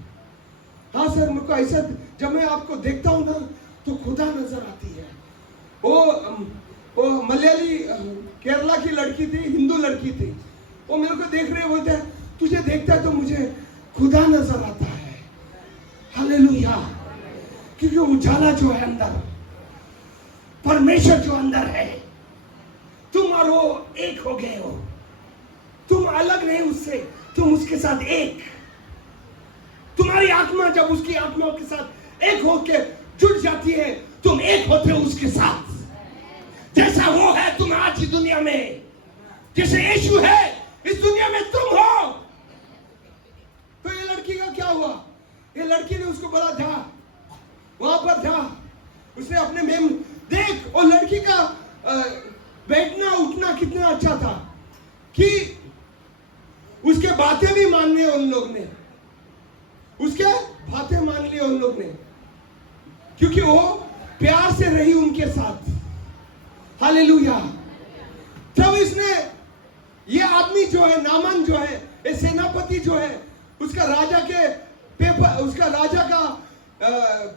हाँ सर मुझको ऐसा, जब मैं आपको देखता हूं ना तो खुदा नजर आती है। वो मलयाली केरला की लड़की थी, हिंदू लड़की थी, वो मेरे को देख रहे, बोलते हैं तुझे देखता है तो मुझे खुदा नजर आता है। हालेलुया, क्योंकि उजाला जो है अंदर, परमेश्वर जो अंदर है, तुम और वो एक हो गए हो। तुम अलग नहीं उससे, तुम उसके साथ एक। तुम्हारी आत्मा जब उसकी आत्मा के साथ एक होके जुड़ जाती है, तुम एक होते हो उसके साथ। जैसा वो है तुम आज की दुनिया में, जैसे यीशु है इस दुनिया में तुम हो। तो ये लड़की का क्या हुआ? ये लड़की ने उसको बोला जा, वहां पर जा। उसने अपने में देख, वो लड़की का बैठना उठना कितना अच्छा था कि उसके बातें भी मान ली उन लोग ने, उसके बातें मान ली उन लोग ने, क्योंकि वो प्यार से रही उनके साथ। हालेलुया। जब इसने, ये आदमी जो है, नामान जो है, ये सेनापति जो है, उसका राजा के पेपर, उसका राजा का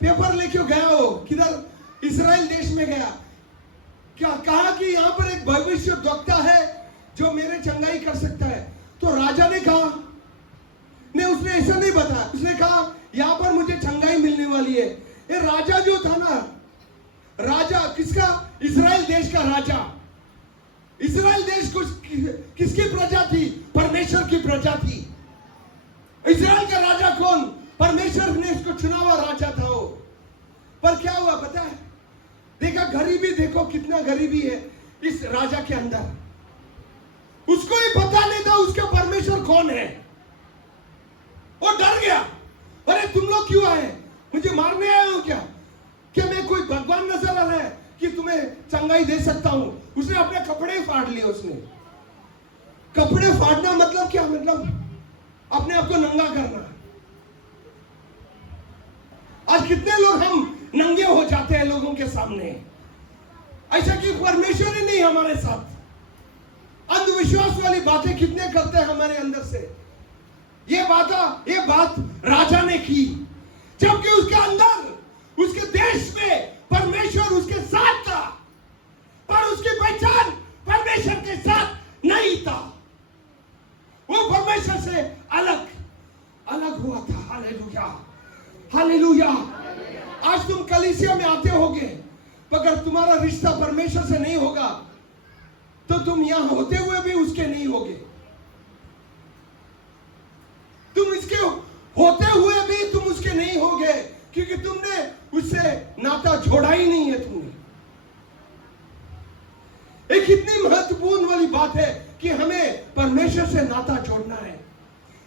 पेपर लेके गया, वो किधर, इस्राएल देश में गया। क्या कहा कि यहाँ पर एक भविष्य वक्ता है जो मेरे चंगाई कर सकता है। तो राजा ने कहा, नहीं उसने ऐसा नहीं बताया, उसने कहा यहाँ पर मुझे चंगाई मिलने वाली है। ये राजा जो था ना, राजा किसका? इस्राएल देश का राजा। इस्राएल देश किसकी प्रजा थी? परमेश्वर की प्रजा थी। इस्राएल का राजा कौन? परमेश्वर ने इसको चुना हुआ राजा था वो। पर क्या हुआ पता है? देखा गरीबी, देखो कितना गरीबी है इस राजा के अंदर। उसको ही पता नहीं था उसका परमेश्वर कौन है। वो डर गया, अरे तुम लोग क्यों आए, मुझे मारने आए हो क्या? क्या मैं कोई भगवान नजर आ रहा है कि तुम्हें चंगाई दे सकता हूं? उसने अपने कपड़े फाड़ लिए। उसने कपड़े फाड़ना मतलब क्या? मतलब अपने आप को नंगा करना। आज कितने लोग हम नंगे हो जाते हैं लोगों के सामने, ऐसा कि परमेश्वर ही नहीं हमारे साथ। अंधविश्वास वाली बातें कितने करते हैं हमारे अंदर से। ये बात राजा ने की, जबकि उसके अंदर, उसके देश में परमेश्वर उसके साथ था, पर उसकी पहचान परमेश्वर के साथ नहीं था। वो परमेश्वर से अलग हुआ था। Hallelujah, hallelujah. आज तुम कलीसिया में आते होगे, मगर तुम्हारा रिश्ता परमेश्वर से नहीं होगा तो तुम यहां होते हुए भी उसके नहीं होगे। तुम इसके होते हुए भी तुम उसके नहीं होगे, क्योंकि तुमने उससे नाता जोड़ा ही नहीं है। तुमने एक कितनी महत्वपूर्ण वाली बात है कि हमें परमेश्वर से नाता जोड़ना है।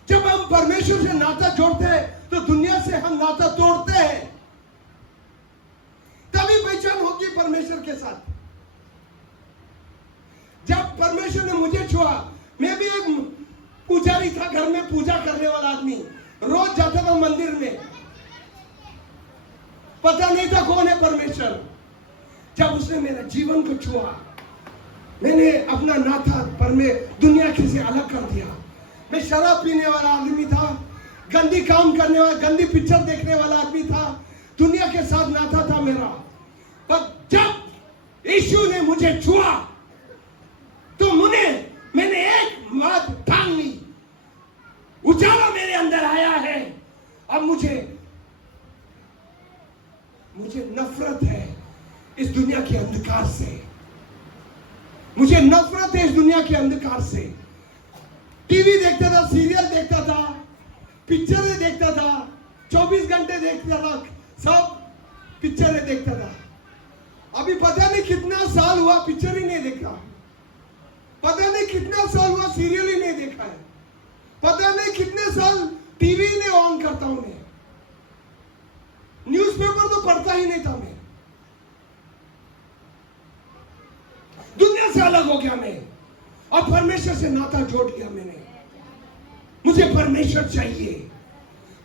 जब हम परमेश्वर से नाता जोड़ते हैं तो दुनिया से हम नाता तोड़ते हैं, तभी पहचान होगी परमेश्वर के साथ। जब परमेश्वर ने मुझे छुआ, मैं भी एक पुजारी था, घर में पूजा करने वाला आदमी, रोज जाता था मंदिर में, पता नहीं था कौन है परमेश्वर। जब उसने मेरे जीवन को छुआ, मैंने अपना नाता दुनिया से अलग कर दिया। मैं शराब पीने वाला आदमी था, गंदी काम करने वाला, गंदी पिक्चर देखने वाला आदमी था, दुनिया के साथ नाता था मेरा। पर जब यीशु ने मुझे छुआ तो मैंने एक बात ठान ली, उजाला मेरे अंदर आया है। अब मुझे नफरत है इस दुनिया के अंधकार से। मुझे नफरत है इस दुनिया के अंधकार से। टीवी देखता था, सीरियल देखता था, पिक्चरें देखता था, 24 घंटे देखता था, सब पिक्चरें देखता था। अभी पता नहीं कितना साल हुआ पिक्चर ही नहीं देखा, पता नहीं कितना साल हुआ सीरियल ही नहीं देखा है, पता नहीं कितने साल टीवी ने ऑन करता हूं मैं, न्यूज़पेपर तो पढ़ता ही नहीं था मैं। दुनिया से अलग हो गया मैं और परमेश्वर से नाता जोड़ लिया मैंने। मुझे परमेश्वर चाहिए,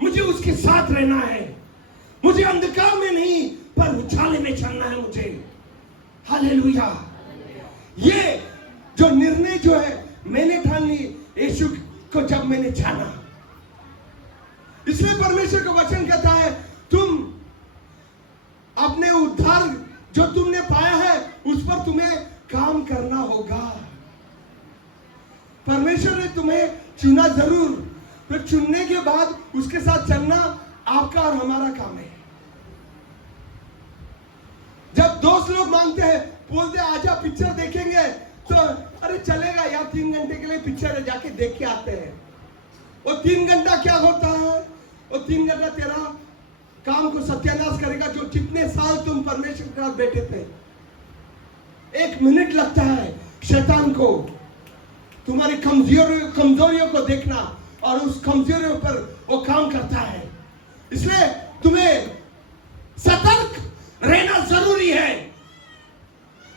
मुझे उसके साथ रहना है, मुझे अंधकार में नहीं पर उछाले में चलना है मुझे। हालेलुया। ये जो निर्णय जो है मैंने ठान ली यीशु को जब मैंने जाना। इसलिए परमेश्वर का वचन कहता है, तुम अपने उद्धार जो तुमने पाया है उस पर तुम्हें काम करना होगा। परमेश्वर ने तुम्हें चुना जरूर, फिर चुनने के बाद उसके साथ चलना आपका और हमारा काम है। जब दोस्त लोग मांगते हैं, बोलते हैं आजा पिक्चर देखेंगे, तो अरे चलेगा यार, 3 घंटे के लिए पिक्चर है, जाके देख के आते हैं। वो 3 घंटा क्या होता है? वो 3 घंटा तेरा काम को सत्यानाश करेगा। जो जितने साल तुम परमेश्वर के साथ बैठे थे, 1 मिनट लगता है शैतान को तुम्हारी कमजोरियों को देखना, और उस कमजोरियों पर वो काम करता है। इसलिए तुम्हें सतर्क रहना जरूरी है,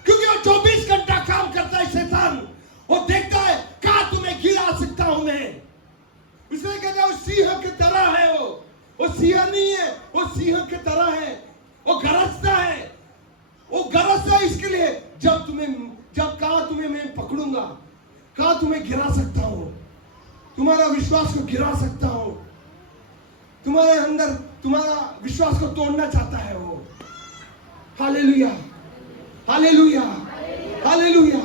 क्योंकि वो 24 घंटा काम करता है शैतान। वो देखता है कहां तुम्हें गिरा सकता हूं मैं। इसलिए कहता है वो सिंह की तरह है। वो सिंह नहीं है, वो सिंह की तरह है। वो गरजता है, वो गरजता है इसके लिए जब कहां तुम्हें मैं पकड़ूंगा, कहां तुम्हें गिरा सकता हूं, तुम्हारा विश्वास को गिरा सकता हूं, तुम्हारे अंदर तुम्हारा विश्वास को तोड़ना चाहता है वो। Hallelujah, hallelujah, hallelujah.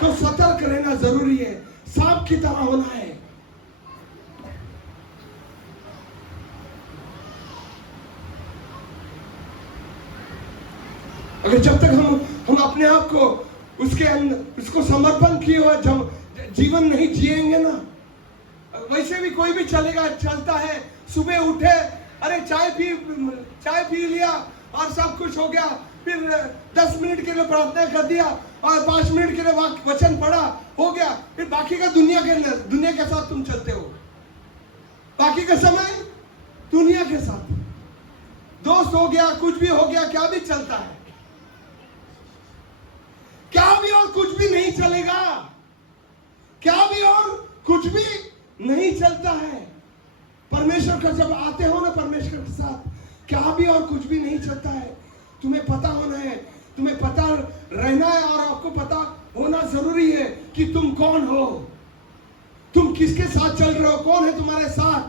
तो सतर्क रहना जरूरी है, सांप की तरह होना है। अगर जब तक हम अपने आप को उसके अंदर उसको समर्पण किए हुए जीवन नहीं जिएंगे ना, वैसे भी कोई भी चलता है, सुबह उठे, अरे चाय पी लिया और सब कुछ हो गया, फिर 10 मिनट के लिए प्रार्थना कर दिया और 5 मिनट के लिए वचन पढ़ा, हो गया, फिर बाकी का दुनिया के साथ तुम चलते हो। बाकी का समय दुनिया के साथ, दोस्त हो गया, कुछ भी हो गया, क्या भी चलता है, क्या भी और कुछ भी नहीं चलेगा, क्या भी और कुछ भी नहीं चलता है। परमेश्वर का जब आते हो ना, परमेश्वर के साथ क्या भी और कुछ भी नहीं चलता है। तुम्हें पता होना है, तुम्हें पता रहना है, और आपको पता होना जरूरी है कि तुम कौन हो, तुम किसके साथ चल रहे हो, कौन है तुम्हारे साथ,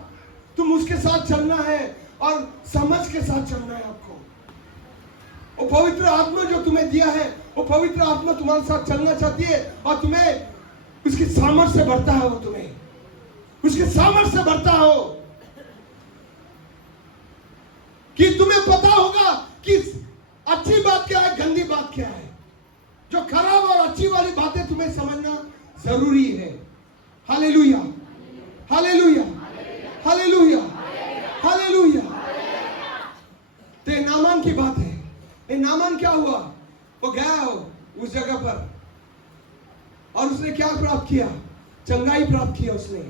तुम उसके साथ चलना है और समझ के साथ चलना है आपको। वो पवित्र आत्मा जो तुम्हें दिया है, वो पवित्र आत्मा तुम्हारे साथ चलना चाहती है और तुम्हें उसकी सामर्थ्य से भरता है, वो तुम्हें उसके सामर्थ्य से भरता हो कि तुम्हें पता होगा कि अच्छी बात क्या है, गंदी बात क्या है। जो खराब और अच्छी वाली बातें तुम्हें समझना जरूरी है। Hallelujah, hallelujah, hallelujah, hallelujah. तो नामान की बात है। नामान क्या हुआ, वो गया हो उस जगह पर और उसने क्या प्राप्त किया, चंगाई प्राप्त किया। उसने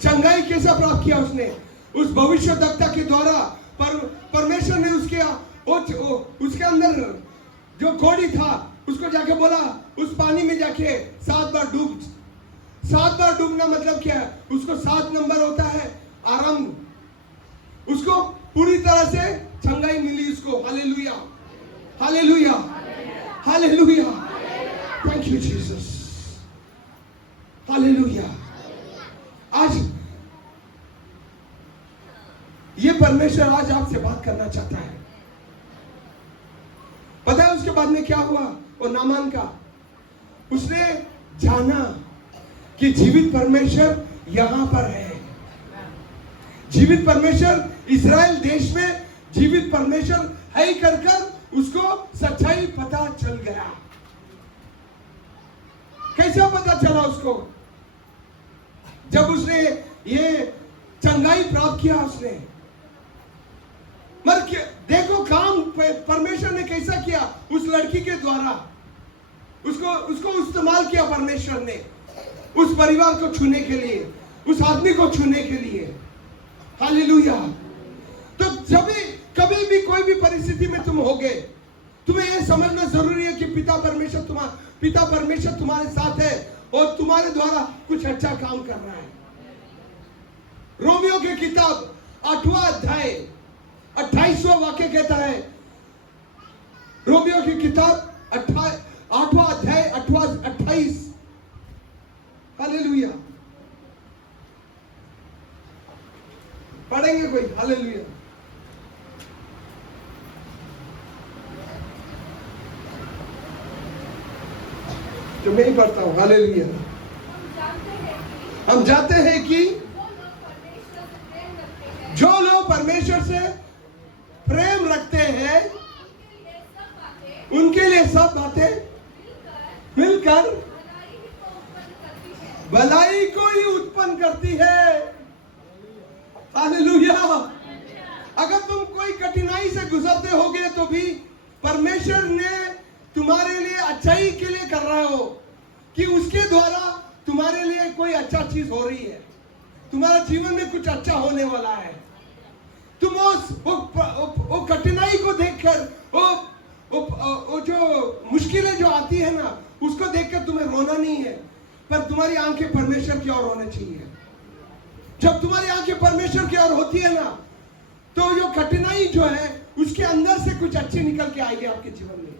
चंगाई कैसा प्राप्त किया, उसने उस भविष्यद्वक्ता के द्वारा। परमेश्वर ने उसके अंदर जो कोड़ी था उसको जाके बोला, उस पानी में जाके 7 बार डूब। 7 बार डूबना मतलब क्या है, उसको 7 नंबर होता है आरंभ, उसको पूरी तरह से चंगाई मिली उसको। Hallelujah, hallelujah, hallelujah, thank you Jesus, hallelujah. आज ये परमेश्वर आज आपसे बात करना चाहता है। पता है उसके बाद में क्या हुआ, वो नामान का, उसने जाना कि जीवित परमेश्वर यहां पर है। जीवित परमेश्वर इस्राएल देश में जीवित परमेश्वर है ही कर उसको सच्चाई पता चल गया। कैसा पता चला उसको, जब उसने ये चंगाई प्राप्त किया। उसने मर के देखो काम परमेश्वर ने कैसा किया, उस लड़की के द्वारा उसको इस्तेमाल किया परमेश्वर ने, उस परिवार को छूने के लिए, उस आदमी को छूने के लिए। हालेलुया। तो जब कभी भी कोई भी परिस्थिति में तुम होगे, तुम्हें यह समझना जरूरी है कि पिता परमेश्वर तुम्हारे साथ है और तुम्हारे द्वारा कुछ अच्छा काम कर रहा है। रोमियो की किताब 8वां अध्याय 28वां वाक्य कहता है, रोमियो की किताब 8वां अध्याय 28। हालेलुया, पढ़ेंगे कोई? हालेलुया। तो मैं ही पढ़ता हूं। हालेलुया। हम जानते हैं कि जो लोग परमेश्वर से प्रेम रखते हैं उनके लिए सब बातें मिलकर भलाई को ही उत्पन्न करती है। हालेलुया। अगर तुम कोई कठिनाई से गुजरते होगे तो भी परमेश्वर ने तुम्हारे लिए अच्छाई के लिए कर रहा हो कि उसके द्वारा तुम्हारे लिए कोई अच्छा चीज हो रही है, तुम्हारे जीवन में कुछ अच्छा होने वाला है। तुम वो कठिनाई को देखकर, वो जो मुश्किलें जो आती है ना, उसको देखकर तुम्हें रोना नहीं है, पर तुम्हारी आंखें परमेश्वर की ओर होनी चाहिए। जब तुम्हारी आंखें परमेश्वर की ओर होती है ना, तो जो कठिनाई जो है उसके अंदर से कुछ अच्छी निकल के आएगी आपके जीवन में,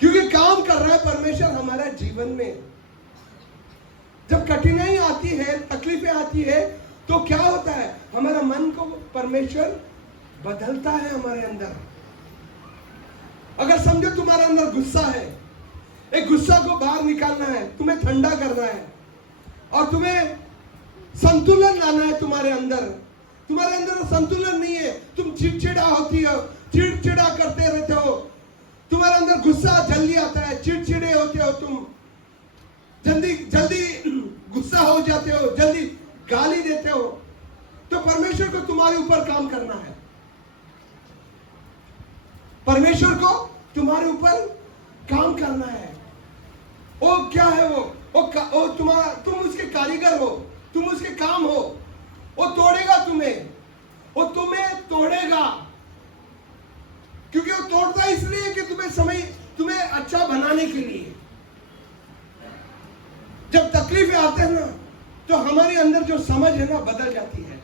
क्योंकि काम कर रहा है परमेश्वर हमारा जीवन में। जब कठिनाई आती है, तकलीफें आती है, तो क्या होता है, हमारा मन को परमेश्वर बदलता है हमारे अंदर। अगर समझो तुम्हारे अंदर गुस्सा है, एक गुस्सा को बाहर निकालना है, तुम्हें ठंडा करना है और तुम्हें संतुलन लाना है तुम्हारे अंदर। तुम्हारे अंदर संतुलन नहीं है, तुम चिड़चिड़ा होती हो, चिड़चिड़ा करते रहते हो, तुम्हारे अंदर गुस्सा जल्दी आता है, चिड़चिड़े होते हो, तुम जल्दी गुस्सा हो जाते हो, जल्दी गाली देते हो। तो परमेश्वर को तुम्हारे ऊपर काम करना है। परमेश्वर को तुम्हारे ऊपर काम करना है। वो क्या है? वो तुम्हारा, तुम उसके कारीगर हो, तुम उसके काम हो। वो तोड़ेगा तुम्हें, वो तुम्हें तोड़ेगा, क्योंकि वो तोड़ता इसलिए कि तुम्हें अच्छा बनाने के लिए। जब तकलीफें आते हैं ना, तो हमारे अंदर जो समझ है ना बदल जाती है।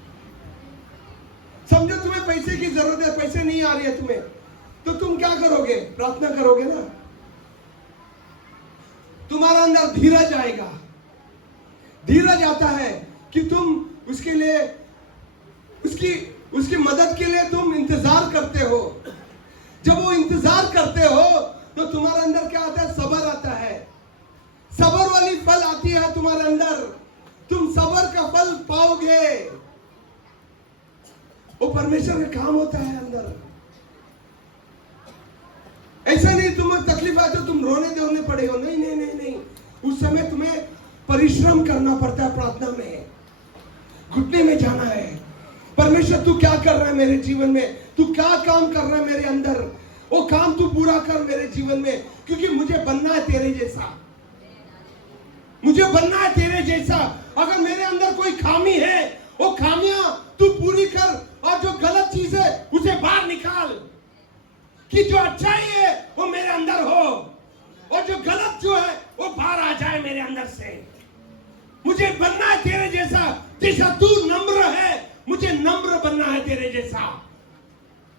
समझो तुम्हें पैसे की जरूरत है, पैसे नहीं आ रही है तुम्हें, तो तुम क्या करोगे? प्रार्थना करोगे ना। तुम्हारा अंदर धीरज आएगा। धीरज आता है कि तुम उसके लिए, उसकी मदद के लिए तुम इंतजार करते हो। जब वो इंतजार करते हो तो तुम्हारे अंदर क्या आता है? सब्र आता है। सब्र वाली फल आती है तुम्हारे अंदर। तुम सब्र का फल पाओगे। वो परमेश्वर का काम होता है अंदर। ऐसा नहीं तुम्हें तकलीफ आती तो तुम रोने धोने पड़े हो। नहीं नहीं नहीं नहीं, उस समय तुम्हें परिश्रम करना पड़ता है। प्रार्थना में घुटने में जाना है। परमेश्वर तू क्या कर रहा है मेरे जीवन में? तू क्या काम कर रहा है मेरे अंदर? वो काम तू पूरा कर मेरे जीवन में, क्योंकि मुझे बनना है तेरे जैसा। मुझे बनना है तेरे जैसा। अगर मेरे अंदर कोई खामी है, वो खामियां तू पूरी कर, और जो गलत चीज है उसे बाहर निकाल, कि जो अच्छाई है वो मेरे अंदर हो, और जो गलत जो है वो बाहर आ जाए मेरे अंदर से। मुझे बनना है तेरे जैसा। जैसा तू नम्र है, मुझे नम्र बनना है तेरे जैसा।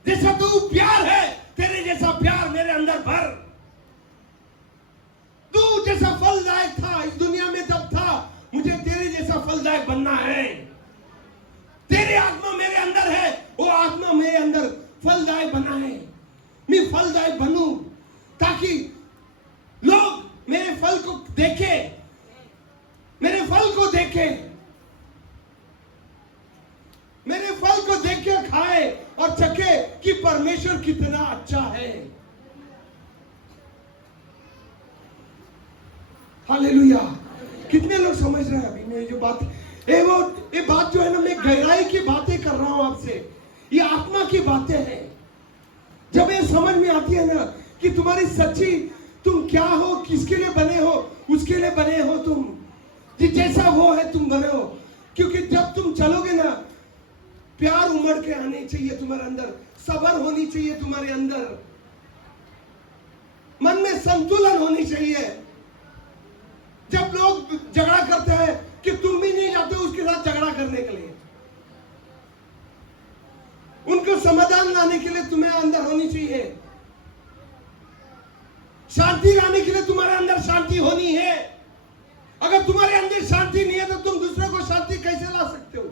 जैसा तू प्यार है, तेरे जैसा प्यार मेरे अंदर भर। तू जैसा फलदायक था इस दुनिया में जब था, मुझे तेरे जैसा फलदायक बनना है। तेरी आत्मा मेरे अंदर है, वो आत्मा मेरे अंदर फलदायक बना है। मैं फलदायक बनूं, ताकि लोग मेरे फल को देखे, मेरे फल को देखे, मेरे फल को देख के खाए और चखे कि परमेश्वर कितना अच्छा है। हालेलुया। कितने लोग समझ रहे हैं अभी मैं जो बात, ये बात जो है ना, मैं गहराई की बातें कर रहा हूं आपसे। ये आत्मा की बातें हैं। जब ये समझ में आती है ना कि तुम्हारी सच्ची तुम क्या हो, किसके लिए बने हो, उसके लिए बने हो तुम, जैसा वो है तुम बने हो। क्योंकि जब तुम चलोगे ना, प्यार उमड़ के आने चाहिए तुम्हारे अंदर, सब्र होनी चाहिए तुम्हारे अंदर, मन में संतुलन होनी चाहिए। जब लोग झगड़ा करते हैं कि तुम भी नहीं जाते उसके साथ झगड़ा करने के लिए, उनको समाधान लाने के लिए तुम्हें अंदर होनी चाहिए। शांति लाने के लिए तुम्हारे अंदर शांति होनी है। अगर तुम्हारे अंदर शांति नहीं है तो तुम दूसरे को शांति कैसे ला सकते हो?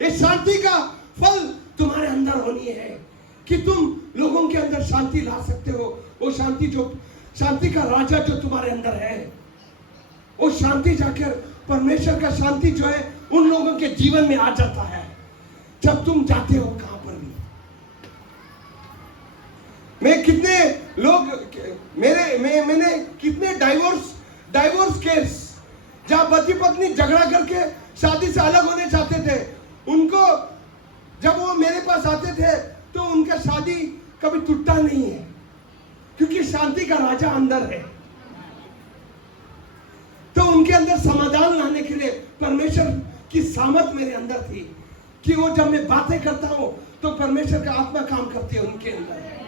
इस शांति का फल तुम्हारे अंदर होनी है कि तुम लोगों के अंदर शांति ला सकते हो। वो शांति, जो शांति का राजा जो तुम्हारे अंदर है, वो शांति जाकर परमेश्वर का शांति जो है उन लोगों के जीवन में आ जाता है जब तुम जाते हो कहां पर भी। मैं कितने लोग, मैंने कितने डाइवोर्स केस जहां पति पत्नी झगड़ा करके शादी से अलग होने चाहते थे, उनको जब वो मेरे पास आते थे तो उनका शादी कभी टूटा नहीं है, क्योंकि शांति का राजा अंदर है। तो उनके अंदर समाधान लाने के लिए परमेश्वर की सामर्थ मेरे अंदर थी कि वो जब मैं बातें करता हूं तो परमेश्वर का आत्मा काम करती है उनके अंदर।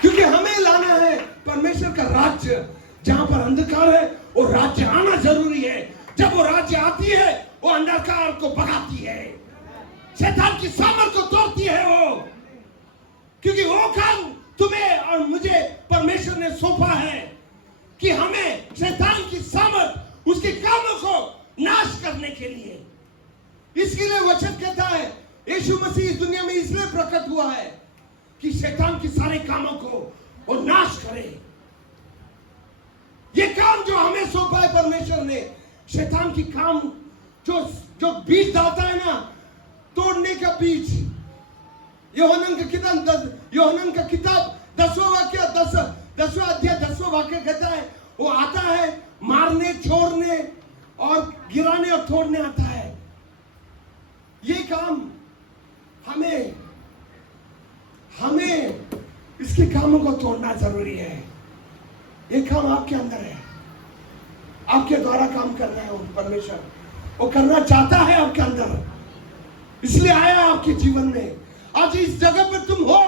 क्योंकि हमें लाना है परमेश्वर का राज्य। जहां पर अंधकार है वो राज्य आना जरूरी है। जब वो राज्य आती है वो अंधकार को भगाती है, शैतान की सामर्थ को तोड़ती है वो। क्योंकि वो काम तुम्हें और मुझे परमेश्वर ने सौंपा है कि हमें शैतान की सामर्थ, उसके कामों को नाश करने के लिए। इसके लिए वचन कहता है यीशु मसीह इस दुनिया में इसलिए प्रकट हुआ है कि शैतान की सारे कामों को वो नाश करे। ये काम जो हमें सौंपा है परमेश्वर ने, शैतान की काम जो बीज डालता है ना, तोड़ने का बीज। यूहन्ना का किताब 10वां वाक्य 10वां अध्याय 10वां वाक्य कहता है वो आता है मारने, छोड़ने और गिराने और तोड़ने आता है। ये काम हमें इसके कामों को तोड़ना जरूरी है। ये काम आपके अंदर है, आपके द्वारा काम करना है। परमेश्वर वो करना चाहता है आपके अंदर, इसलिए आया आपके जीवन में। आज इस जगह पर तुम हो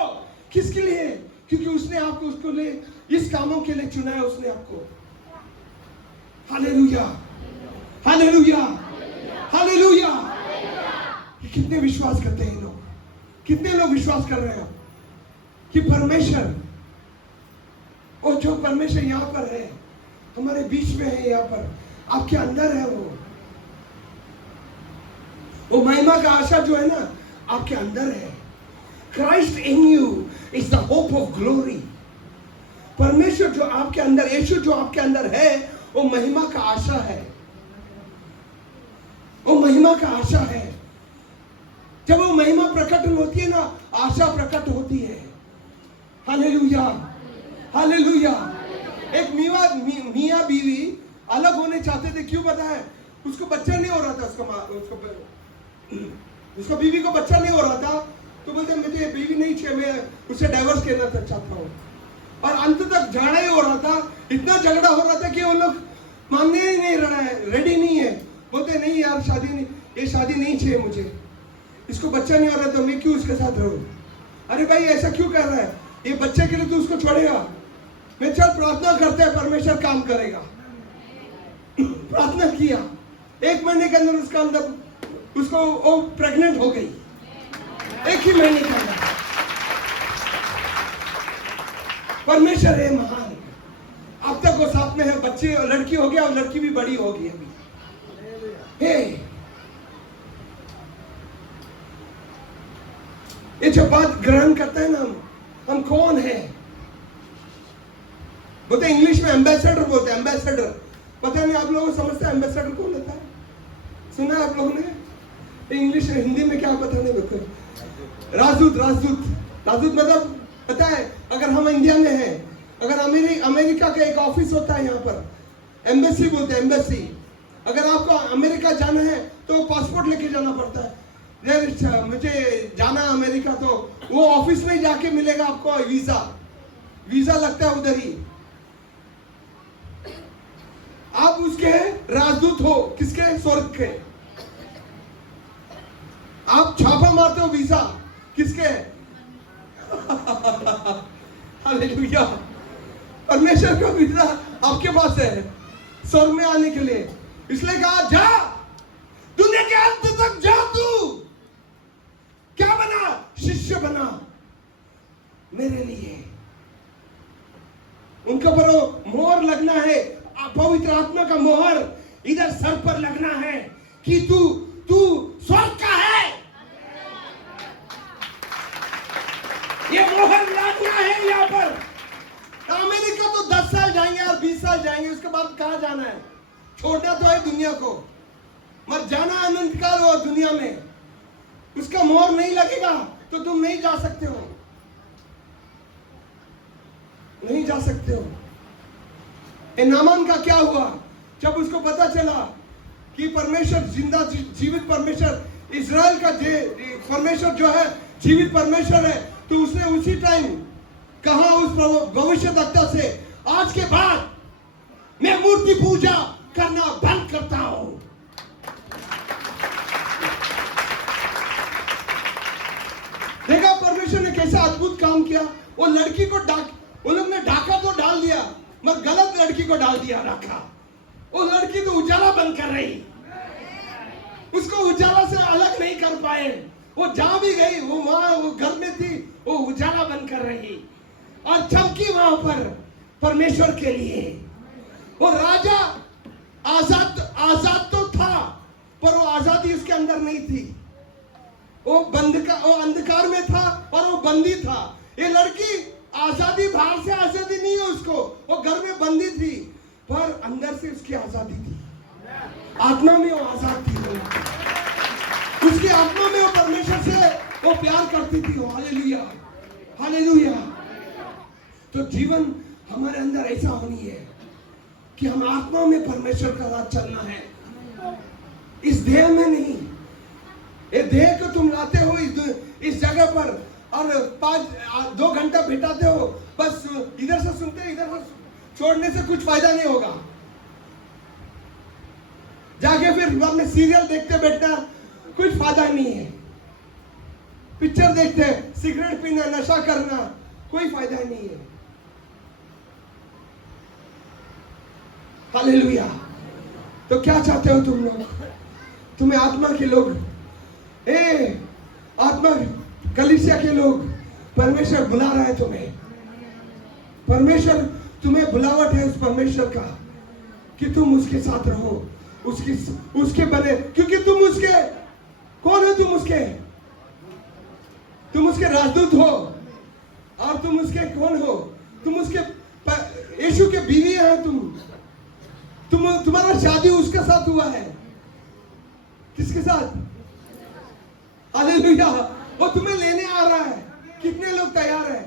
किसके लिए? क्योंकि उसने आपको उसको लिए इस कामों के लिए चुना है उसने आपको। Hallelujah, hallelujah, hallelujah. ये कितने विश्वास करते हैं लोग? कितने लोग विश्वास कर रहे हैं कि परमेश्वर, और जो परमेश्वर यहाँ पर है, हमारे बीच में है, यहाँ पर आपके अंदर है। वो महिमा का आशा जो है ना आपके अंदर है। Christ in you is the hope of glory. परमेश्वर जो आपके अंदर, यीशु जो आपके अंदर है, वो महिमा का आशा है। वो महिमा का आशा है। जब वो महिमा प्रकट होती है ना, आशा प्रकट होती है। Hallelujah, hallelujah. एक मियां बीवी अलग होने चाहते थे। क्यों पता है? उसको बच्चा नहीं हो रहा था। उसको बीवी को बच्चा नहीं हो रहा था, तो बोलते मुझे बीवी नहीं चाहिए, मैं उससे डाइवर्स करना चाहता हूँ। और अंत तक झगड़ा ही हो रहा था। इतना झगड़ा हो रहा था कि वो लोग मानने ही नहीं रहा है, रेडी नहीं है। बोलते नहीं यार, शादी नहीं, ये शादी नहीं चाहिए मुझे, इसको बच्चा नहीं हो रहा तो मैं क्यों उसके साथ रहूं? अरे भाई ऐसा क्यों कर रहा है? ये बच्चे के लिए तू उसको छोड़ेगा? मैं चल प्रार्थना करते हैं, परमेश्वर काम करेगा। प्रार्थना किया, 1 महीने के अंदर उसका अंदर उसको वो प्रेग्नेंट हो गई। 1 ही महीने के अंदर। परमेश्वर है महान। अब तक वो साथ में है, बच्चे, लड़की हो गया और लड़की भी बड़ी हो गई अभी। हे, ये जो बात ग्रहण करते हैं ना, हम कौन है? बोलते इंग्लिश में एम्बेसडर बोलते हैं। एम्बेसडर पता नहीं आप लोगों को समझते हैं एम्बेसडर कौन होता है? सुना है आप लोगों ने? इंग्लिश हिंदी में क्या पता नहीं बिल्कुल। राजदूत, राजदूत, राजदूत मतलब पता है? अगर हम इंडिया में हैं, अगर अमेरिका का एक ऑफिस होता है यहाँ पर, एम्बेसी बोलते हैं, एम्बेसी। अगर आपको अमेरिका जाना है तो पासपोर्ट लेके जाना पड़ता है। मुझे जाना अमेरिका, तो वो ऑफिस में जाके मिलेगा आपको वीजा। वीजा लगता है उधर ही। आप उसके राजदूत हो, किसके? स्वर्ग के। आप छापा मारते हो वीजा, किसके? हालेलुया। परमेश्वर का वीजा आपके पास है स्वर्ग में आने के लिए। इसलिए कहा जा, दुनिया के अंत तक जा। तू क्या बना? शिष्य बना मेरे लिए। उनके पर मोहर लगना है, पवित्र आत्मा का मोहर इधर सर पर लगना है कि तू स्वर्ग का है। ये मोहर लगना है यहाँ पर। अमेरिका तो 10 साल जाएंगे और 20 साल जाएंगे, उसके बाद कहां जाना है? छोड़ना तो है दुनिया को, मत जाना अनंत काल हो दुनिया में। उसका मोहर नहीं लगेगा तो तुम नहीं जा सकते हो, नहीं जा सकते हो। नामान का क्या हुआ? जब उसको पता चला कि परमेश्वर जिंदा जीवित परमेश्वर, इजराइल का परमेश्वर जो है जीवित परमेश्वर है, तो उसने उसी टाइम कहा उस भविष्यद्वक्ता से, आज के बाद मैं मूर्ति पूजा करना बंद करता हूं। देखा परमेश्वर ने कैसा अद्भुत काम किया। वो लड़की को वो लोग ने डाका तो डाल दिया, मगर गलत लड़की को डाल दिया डाका। वो लड़की तो उजाला बंद कर रही, उसको उजाला से अलग नहीं कर पाए। वो जहां भी गई, वो वहां, वो घर में थी, वो उजाला बंद कर रही और चमकी वहां पर परमेश्वर के लिए। वो राजा आजाद तो था, पर वो आजादी उसके अंदर नहीं थी। वो अंधकार में था और वो बंदी था। ये लड़की आजादी, बाहर से आजादी नहीं है उसको, वो घर में बंदी थी, पर अंदर से उसकी आजादी थी। आत्मा में वो आजाद थी। उसकी आत्मा में वो परमेश्वर से वो प्यार करती थी। Hallelujah, hallelujah. तो जीवन हमारे अंदर ऐसा होनी है कि हम आत्मा में परमेश्वर का साथ चलना है, इस देह में नहीं। ये देह को तुम लाते हो इस जगह पर और 2 घंटा बिताते हो, बस इधर से सुनते इधर से छोड़ने से कुछ फायदा नहीं होगा। जाके फिर बाद में सीरियल देखते बैठना कुछ फायदा नहीं है। पिक्चर देखते, सिगरेट पीना, नशा करना, कोई फायदा नहीं है। हालेलुया। तो क्या चाहते हो तुम लोग? तुम्हें आत्मा के लोग, आत्मा कलीसिया के लोग, परमेश्वर बुला रहा है तुम्हें। परमेश्वर तुम्हें बुलावट है उस परमेश्वर का कि तुम उसके साथ रहो, उसके बने, क्योंकि तुम उसके कौन हो? तुम उसके राजदूत हो और तुम उसके कौन हो? तुम उसके यीशु के बीवी है। तुम्हारा शादी उसके साथ हुआ है। किसके साथ? हालेलुया। वो तुम्हें लेने आ रहा है। कितने लोग तैयार हैं?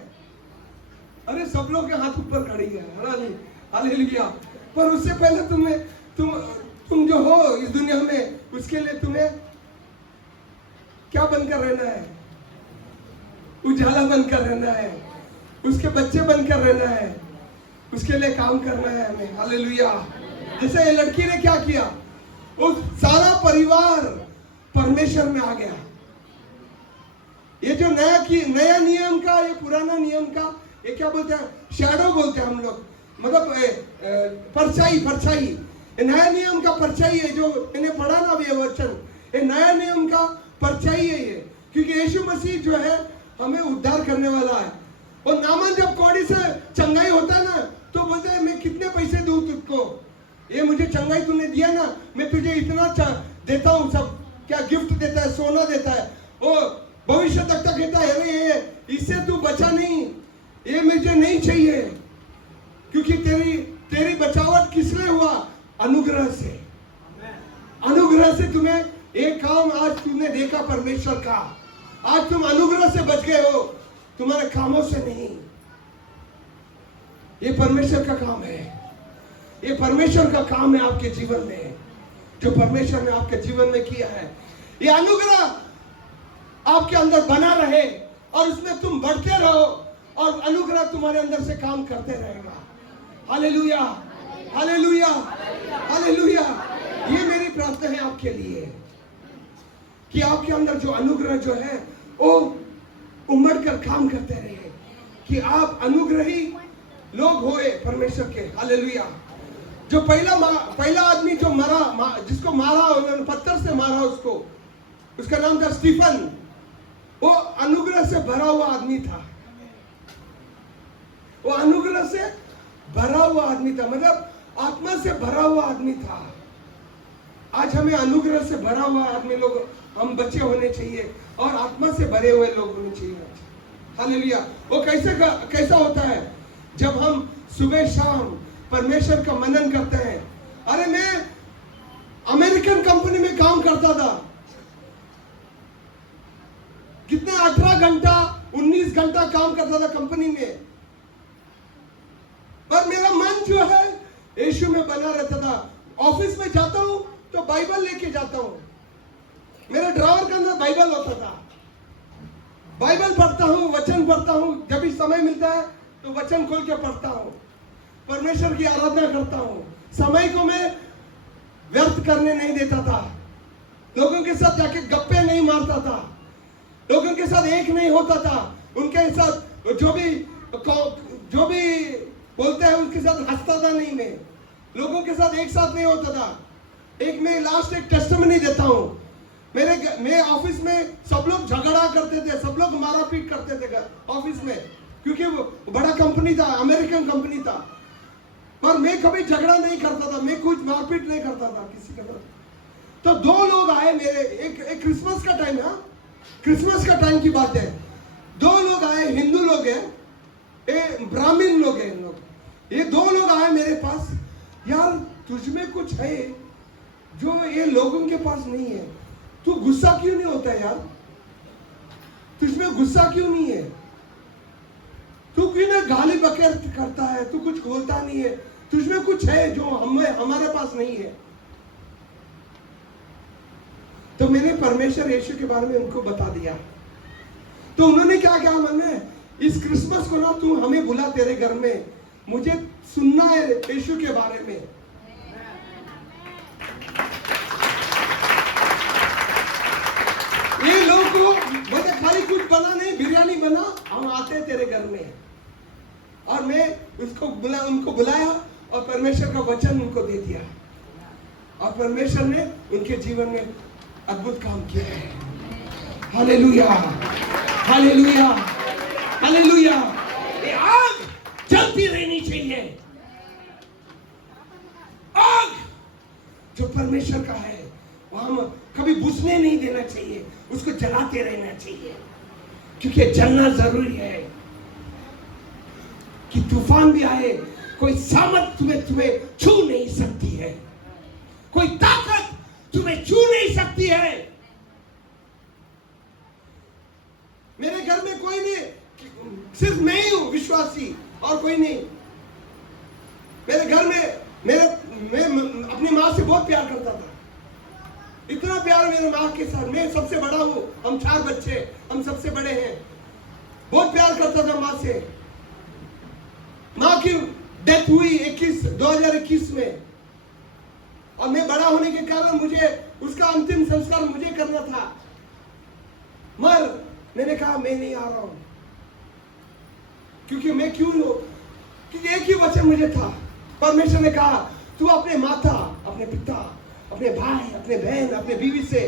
अरे सब लोग के हाथ ऊपर खड़ी है। हालेलुया। पर उससे पहले तुम जो हो इस दुनिया में, उसके लिए तुम्हें क्या बनकर रहना है? उजाला बनकर रहना है, उसके बच्चे बनकर रहना है, उसके लिए काम करना है हमें। हालेलुया। जैसे ये लड़की ने क्या किया, वो सारा परिवार परमेश्वर में आ गया। ये जो नया नियम का, ये पुराना नियम का, ये क्या बोलते हैं? शैडो बोलते हैं हम लोग, मतलब परछाई। नया नियम का परछाई है। जो मैंने पढ़ा ना अभी ये वचन, ये नया नियम का परछाई है ये, क्योंकि यीशु मसीह जो है हमें उद्धार करने वाला है। और नामन जब कौड़ी से चंगाई होता है ना, तो बोलते हैं मैं कितने पैसे दूं तुझको, ये मुझे चंगाई तूने दिया ना, मैं तुझे इतना देता हूँ, सब क्या गिफ्ट देता है, सोना देता है, वो भविष्य तक कहता है अरे ये इससे तू बचा नहीं, ये मुझे नहीं चाहिए, क्योंकि तेरी बचावट किस लिए हुआ? अनुग्रह से। अनुग्रह से तुम्हें एक काम आज तुमने देखा परमेश्वर का, आज तुम अनुग्रह से बच गए हो, तुम्हारे कामों से नहीं। ये परमेश्वर का काम है, ये परमेश्वर का काम है आपके जीवन में, जो परमेश्वर ने आपके जीवन में किया है। ये अनुग्रह आपके अंदर बना रहे और उसमें तुम बढ़ते रहो और अनुग्रह तुम्हारे अंदर से काम करते रहेगा। Hallelujah, hallelujah, hallelujah. ये मेरी प्रार्थना है आपके लिए कि आपके अंदर जो अनुग्रह जो है वो उमड़ कर काम करते रहे, कि आप अनुग्रही लोग होए परमेश्वर के। हालेलुया। जो पहला आदमी जो जिसको मारा उन्होंने, पत्थर से मारा उसको, उसका नाम था स्टीफन। वो अनुग्रह से भरा हुआ आदमी था, वो अनुग्रह से भरा हुआ आदमी था, मतलब आत्मा से भरा हुआ आदमी था। आज हमें अनुग्रह से भरा हुआ आदमी लोग, हम बच्चे होने चाहिए और आत्मा से भरे हुए लोग होने चाहिए। हालेलुया। वो कैसा होता है? जब हम सुबह शाम परमेश्वर का मनन करते हैं। अरे मैं अमेरिकन कंपनी में काम करता था, कितने 18 घंटा 19 घंटा काम करता था कंपनी में, पर मेरा मन जो है यीशु में बना रहता था। ऑफिस में जाता हूं तो बाइबल लेके जाता हूं, मेरे ड्रॉवर के अंदर बाइबल होता था, बाइबल पढ़ता हूं, वचन पढ़ता हूं, जब भी समय मिलता है तो वचन खोल के पढ़ता हूं, परमेश्वर की आराधना करता हूं। समय को मैं व्यर्थ करने नहीं देता था, लोगों के साथ जाके गप्पे नहीं मारता था, लोगों के साथ एक नहीं होता था, उनके साथ जो भी बोलते हैं उसके साथ हंसता था नहीं, मैं लोगों के साथ एक साथ नहीं होता था। मैं लास्ट एक टेस्टिमनी देता हूं। मेरे ऑफिस में सब लोग झगड़ा करते थे, सब लोग मारापीट करते थे ऑफिस में, क्योंकि वो बड़ा कंपनी था, अमेरिकन कंपनी था, पर मैं कभी झगड़ा नहीं करता था, मैं कुछ मारपीट नहीं करता था किसी के साथ। तो 2 लोग आए मेरे, एक क्रिसमस का टाइम है, क्रिसमस का टाइम की बात है, 2 लोग आए, हिंदू लोग हैं, ब्राह्मण लोग हैं, इन लोग, ये 2 लोग आए मेरे पास। यार तुझमें कुछ है जो ये लोगों के पास नहीं है, तू गुस्सा क्यों नहीं होता यार, तुझमें गुस्सा क्यों नहीं है, तू क्यों ना गाली बकेर करता है, तू कुछ बोलता नहीं है, तुझमें कुछ है जो हमारे पास नहीं है। तो मैंने परमेश्वर यीशु के बारे में उनको बता दिया। तो उन्होंने क्या कहा मन में, इस क्रिसमस को ना तू हमें बुला तेरे घर में, मुझे सुनना है यीशु के बारे में। ये लोग को बोले खाली कुछ बना नहीं, बिरयानी बना, हम आते हैं तेरे घर में। और मैं उनको बुलाया और परमेश्वर का वचन उनको दे दिया, और परमेश्वर ने उनके जीवन में अद्भुत काम किया है। Hallelujah, hallelujah, hallelujah. ये आग जलती रहनी चाहिए, आग जो परमेश्वर का है वहां कभी बुझने नहीं देना चाहिए, उसको जलाते रहना चाहिए, क्योंकि जलना जरूरी है। कि तूफान भी आए, कोई सामर्थ तुम्हें छू नहीं सकती है, कोई ताकत तुम्हें छू नहीं सकती है। मेरे घर में कोई नहीं, सिर्फ मैं ही हूं विश्वासी और कोई नहीं। मेरे घर में मैं अपनी माँ से बहुत प्यार करता था, इतना प्यार मेरे माँ के साथ। मैं सबसे बड़ा हूं, हम 4 बच्चे, हम सबसे बड़े हैं। बहुत प्यार करता था माँ से। माँ की डेथ हुई 2021 में, और मैं बड़ा होने के कारण मुझे उसका अंतिम संस्कार मुझे करना था, मगर मैंने कहा मैं नहीं आ रहा हूं। क्योंकि मैं क्यों हूं, क्योंकि एक ही वचन मुझे था। परमेश्वर ने कहा तू अपने माता, अपने पिता, अपने भाई, अपने बहन, अपने बीवी से,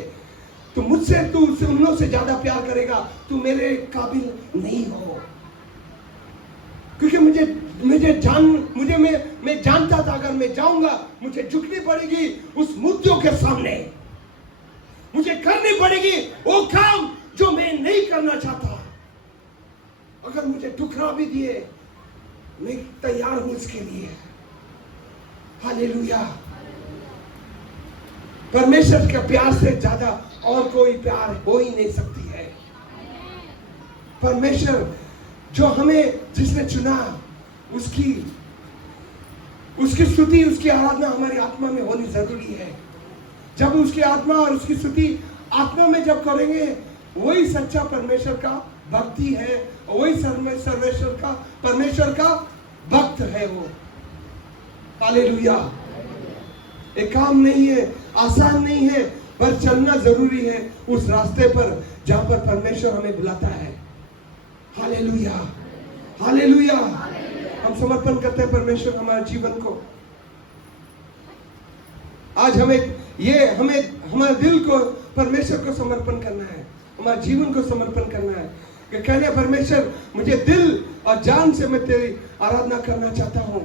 तू मुझसे, तू उन लोगों से ज्यादा प्यार करेगा, तू मेरे काबिल नहीं हो। क्योंकि मैं जानता था अगर मैं जाऊंगा मुझे झुकनी पड़ेगी उस मुद्दों के सामने, मुझे करनी पड़ेगी वो काम जो मैं नहीं करना चाहता। अगर मुझे ठुकरा भी दिए मैं तैयार हूं इसके लिए। हालेलुया। परमेश्वर के प्यार से ज्यादा और कोई प्यार हो ही नहीं सकती है। परमेश्वर जो हमें जिसने चुना, उसकी स्तुति, उसकी आराधना हमारी आत्मा में होनी जरूरी है। जब उसकी आत्मा और उसकी स्तुति आत्मा में जब करेंगे, वही सच्चा परमेश्वर का भक्ति है, वही परमेश्वर का भक्त है वो। हालेलुया। एक काम नहीं है, आसान नहीं है, पर चलना जरूरी है उस रास्ते पर जहां पर परमेश्वर हमें बुलाता है। Hallelujah, hallelujah. हम समर्पण करते हैं परमेश्वर हमारे जीवन को। आज हमें हमारे दिल को परमेश्वर को समर्पण करना है, हमारे जीवन को समर्पण करना है। कि कहने परमेश्वर मुझे दिल और जान से मैं तेरी आराधना करना चाहता हूं,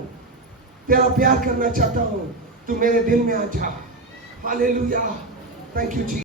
तेरा प्यार करना चाहता हूं, तू मेरे दिल में आ जा। हालेलुया। Thank you ji.